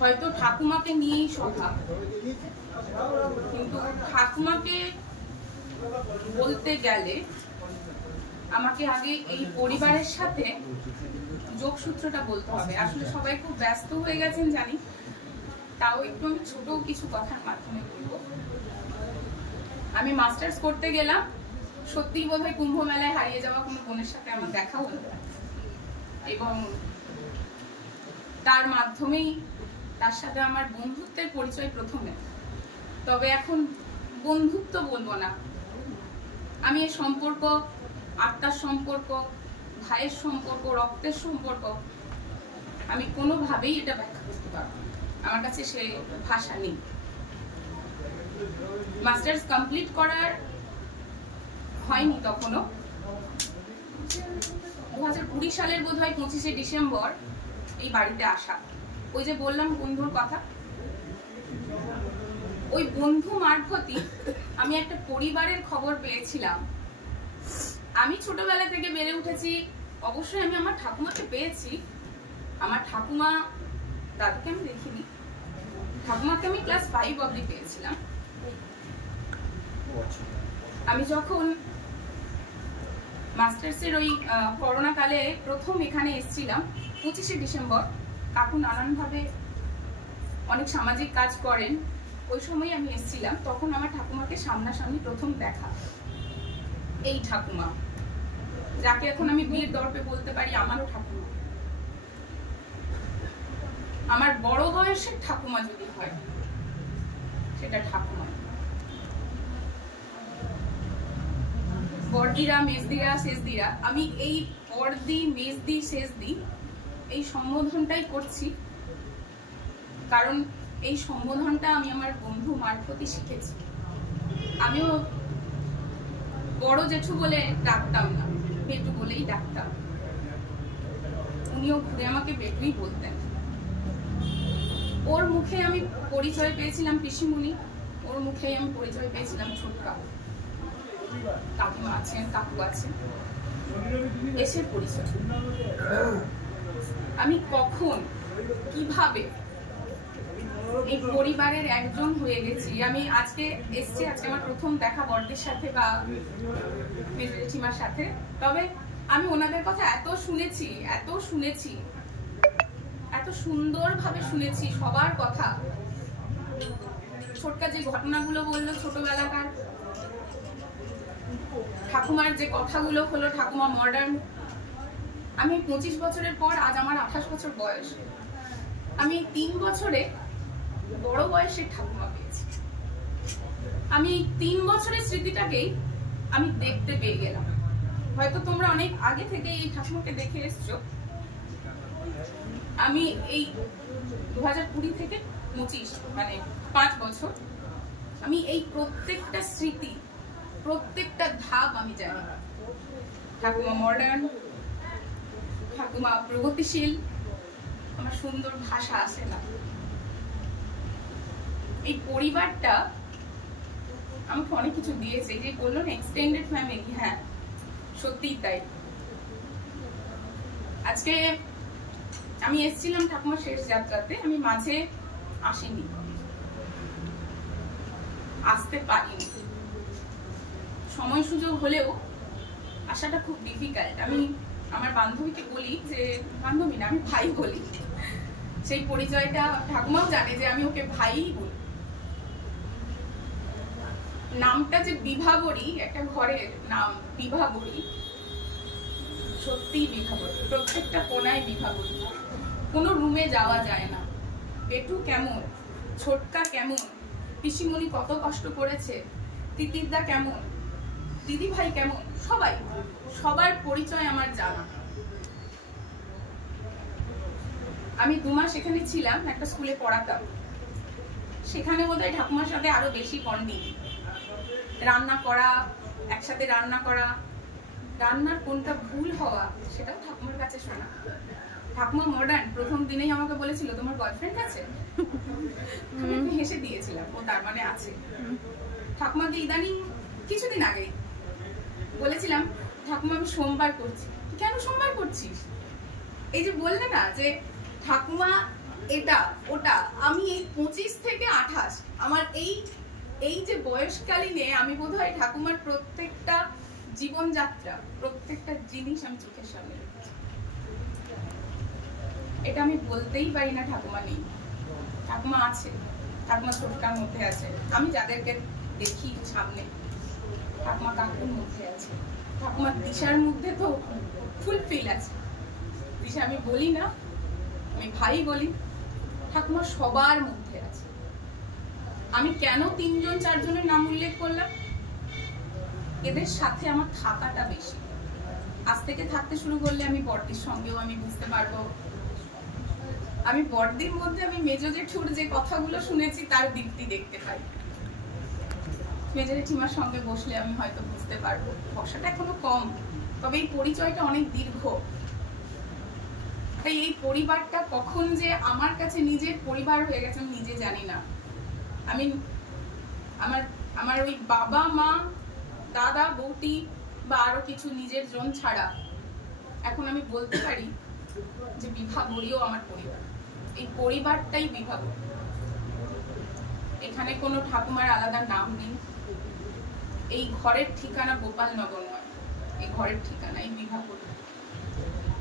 হয়তো ঠাকুমাকে নিয়েই স্বভাব, কিন্তু ঠাকুমাকে বলতে গেলে আমাকে আগে এই পরিবারের সাথে যোগসূত্রটা বলতে হবে। আসলে সবাই খুব ব্যস্ত হয়ে গেছেন জানি, তাও একটু আমি ছোট কিছু কথার মাধ্যমে বলবো। আমি মাস্টার্স করতে গেলাম, সত্যিই বোধহয় কুম্ভ মেলায় হারিয়ে যাওয়া কোনো বোনের সাথে আমার দেখা হলো, এবং তার মাধ্যমেই তার সাথে আমার বন্ধুত্বের পরিচয় প্রথমে। তবে এখন বন্ধুত্ব বলবো না, আমি এই সম্পর্ক আত্মার সম্পর্ক, ভাইয়ের সম্পর্ক, রক্তের সম্পর্ক, আমি কোনোভাবেই এটা ব্যাখ্যা করতে পারবো না, আমার কাছে সে ভাষা নেই। মাস্টার্স কমপ্লিট করার হয়নি তখনও, 2020 সালের বোধহয় 25শে ডিসেম্বর এই বাড়িতে আসা। ওই যে বললাম বন্ধুর কথা, ওই বন্ধু মারফতই আমি একটা পরিবারের খবর পেয়েছিলাম। আমি ছোটবেলা থেকে বেড়ে উঠেছি, অবশ্যই আমি আমার ঠাকুমাকে পেয়েছি। আমার ঠাকুমা, দাদুকে আমি দেখিনি, ঠাকুমাকে আমি ক্লাস 5 অবধি পেয়েছিলাম। আমি যখন মাস্টার্সের ওই করোনা কালে প্রথম এখানে এসেছিলাম 25শে ডিসেম্বর, কাকু নানানভাবে অনেক সামাজিক কাজ করেন, ওই সময় আমি এসেছিলাম। তখন আমার ঠাকুমাকে সামনাসামনি প্রথম দেখা। এই ঠাকুমা, যাকে এখন আমি বীর দর্পে বলতে পারি আমারও ঠাকুমা, আমার বড় বয়সের ঠাকুমা যদি হয় সেটা ঠাকুমা। বড়দিরা, মেজদিরা, শেষদিরা, আমি এই বড়দি, মেজদি, শেষদি এই সম্বোধনটাই করছি, কারণ এই সম্বোধনটা আমি আমার বন্ধু মারফতই শিখেছি। আমিও বড় জেঠু বলে ডাকতাম না, বেটু বলেই ডাকতাম। উনিও ঘুরে আমাকে বেটুই বলতেন। ওর মুখে আমি পরিচয় পেয়েছিলাম পিসিমণি, ওর মুখেই আমি পরিচয় পেয়েছিলাম ছোটকা। কাকিমা আছেন, কাকু আছেন, এসে পরিচয়। আমি কখন কিভাবে এই পরিবারের একজন হয়ে গেছি। আমি আজকে এসছি, আজকে আমার প্রথম দেখা বড়দের সাথে বা মেজো জেঠিমার সাথে। তবে আমি ওনাদের কথা এত শুনেছি, এত শুনেছি, এত সুন্দরভাবে শুনেছি সবার কথা। ছোটকা যে ঘটনাগুলো বললো ছোটবেলাকার, ঠাকুমার যে কথাগুলো হলো, ঠাকুমা মডার্ন। আমি 25 বছরের পর, আজ আমার 28 বছর বয়স, আমি 3 বছরে বড় বয়সের ঠাকুমা পেয়েছি। আমি 3 বছরের স্মৃতিটাকেই আমি দেখতে পেয়ে গেলাম। হয়তো তোমরা অনেক আগে থেকে এই ঠাকুমাকে দেখে এসছো। আমি এই 2020 থেকে 25, মানে 5 বছর, আমি এই প্রত্যেকটা স্মৃতি, প্রত্যেকটা ধাপ আমি জানি। ঠাকুমা মডার্ন, ঠাকুমা প্রগতিশীল, আমার সুন্দর ভাষা আসে না। এই পরিবারটা আমাকে অনেক কিছু দিয়েছে। যে বললো না এক্সটেন্ডেড ফ্যামিলি, হ্যাঁ সত্যিই তাই। আজকে আমি এসেছিলাম ঠাকুমার শেষ যাত্রাতে, আমি মাঝে আসিনি, আসতে পারিনি। সময় সুযোগ হলেও আসাটা খুব ডিফিকাল্ট। আমি আমার বান্ধবীকে বলি, যে বান্ধবী না, আমি ভাই বলি, সেই পরিচয়টা ঠাকুমাও জানে যে আমি ওকে ভাই বলি। নামটা যে বিভাবরী, একটা ঘরের নাম বিভাবরী, সত্যি বিভাবরী, প্রত্যেকটা কোনায় বিভাবরী। কোনো রুমে যাওয়া যায় না। বেটু কেমন, ছোটকা কেমন, পিসিমণি কত কষ্ট করেছে, তিতিরদা কেমন, দিদি ভাই কেমন, সবাই, সবার পরিচয় আমার জানা। আমি 2 মাস এখানে ছিলাম, একটা স্কুলে পড়াতাম। সেখানে বোধহয় ঠাকুমার সাথে আরো বেশি বন্ডিং। রান্না করা, একসাথে রান্না করা, রান্নার কোনটা ভুল হওয়া সেটাও ঠাকুমার কাছে শোনা। ঠাকুমা মডার্ন, প্রথম দিনেই আমাকে বলেছিল তোমার বয়ফ্রেন্ড আছে? আমি হেসে দিয়েছিলাম, ও তার মানে আছে। ঠাকুমাকে ইদানিং কিছুদিন আগে বলেছিলাম, ঠাকুমা ঠাকুমা আমি সোমবার করছি। কেন সোমবার করছিস? এই যে বললে না যে ঠাকুমা এটা ওটা, আমি এই 25 থেকে 28 আমার এই যে বয়সকালীনে আমি বোধহয় ঠাকুমার প্রত্যেকটা জীবনযাত্রা, প্রত্যেকটা জিনিস আমি চোখের সামনে রেখেছি। এটা আমি বলতেই পারি না ঠাকুমা নেই, ঠাকুমা আছে, ঠাকুমা ছোটকার মধ্যে আছে। আমি যাদেরকে দেখি সামনে, ঠাকুমা কাকুর মধ্যে আছে, ঠাকুমার দিশার মধ্যে তো ফুলফিল আছে। দিশা আমি বলি না, আমি ভাই বলি, ঠাকুমা সবার মধ্যে আছে। আমি কেন 3 জন 4 জনের নাম উল্লেখ করলাম? এদের সাথে আমার থাকাটা বেশি। আজ থেকে থাকতে শুরু করলে আমি বড়দির সঙ্গেও আমি বুঝতে পারবো, আমি বড়দির মধ্যে আমি মেজো জেঠুর যে কথাগুলো শুনেছি তার দীপ্তি দেখতে পাই। মেজো জেঠিমার সঙ্গে বসলে আমি হয়তো বুঝতে পারবো, বসাটা এখনো কম, তবে এই পরিচয়টা অনেক দীর্ঘ। তাই এই পরিবারটা কখন যে আমার কাছে নিজের পরিবার হয়ে গেছে আমি নিজে জানি না। আমি আমার ওই বাবা মা দাদা বৌদি বা আরো কিছু নিজের জন ছাড়া এখন আমি বলতে পারি যে বিভা বড়িও আমার পরিবার। এই পরিবারটাই বিভা বড়ি। এখানে কোনো ঠাকুমার আলাদা নাম নেই। এই ঘরের ঠিকানা গোপালনগর নয়, এই ঘরের ঠিকানা এই বিভা বড়ি।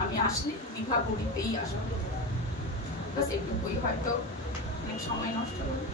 আমি আসলে বিভা বড়িতেই আসবো, বাস এটুকুই। হয়তো অনেক সময় নষ্ট হবে।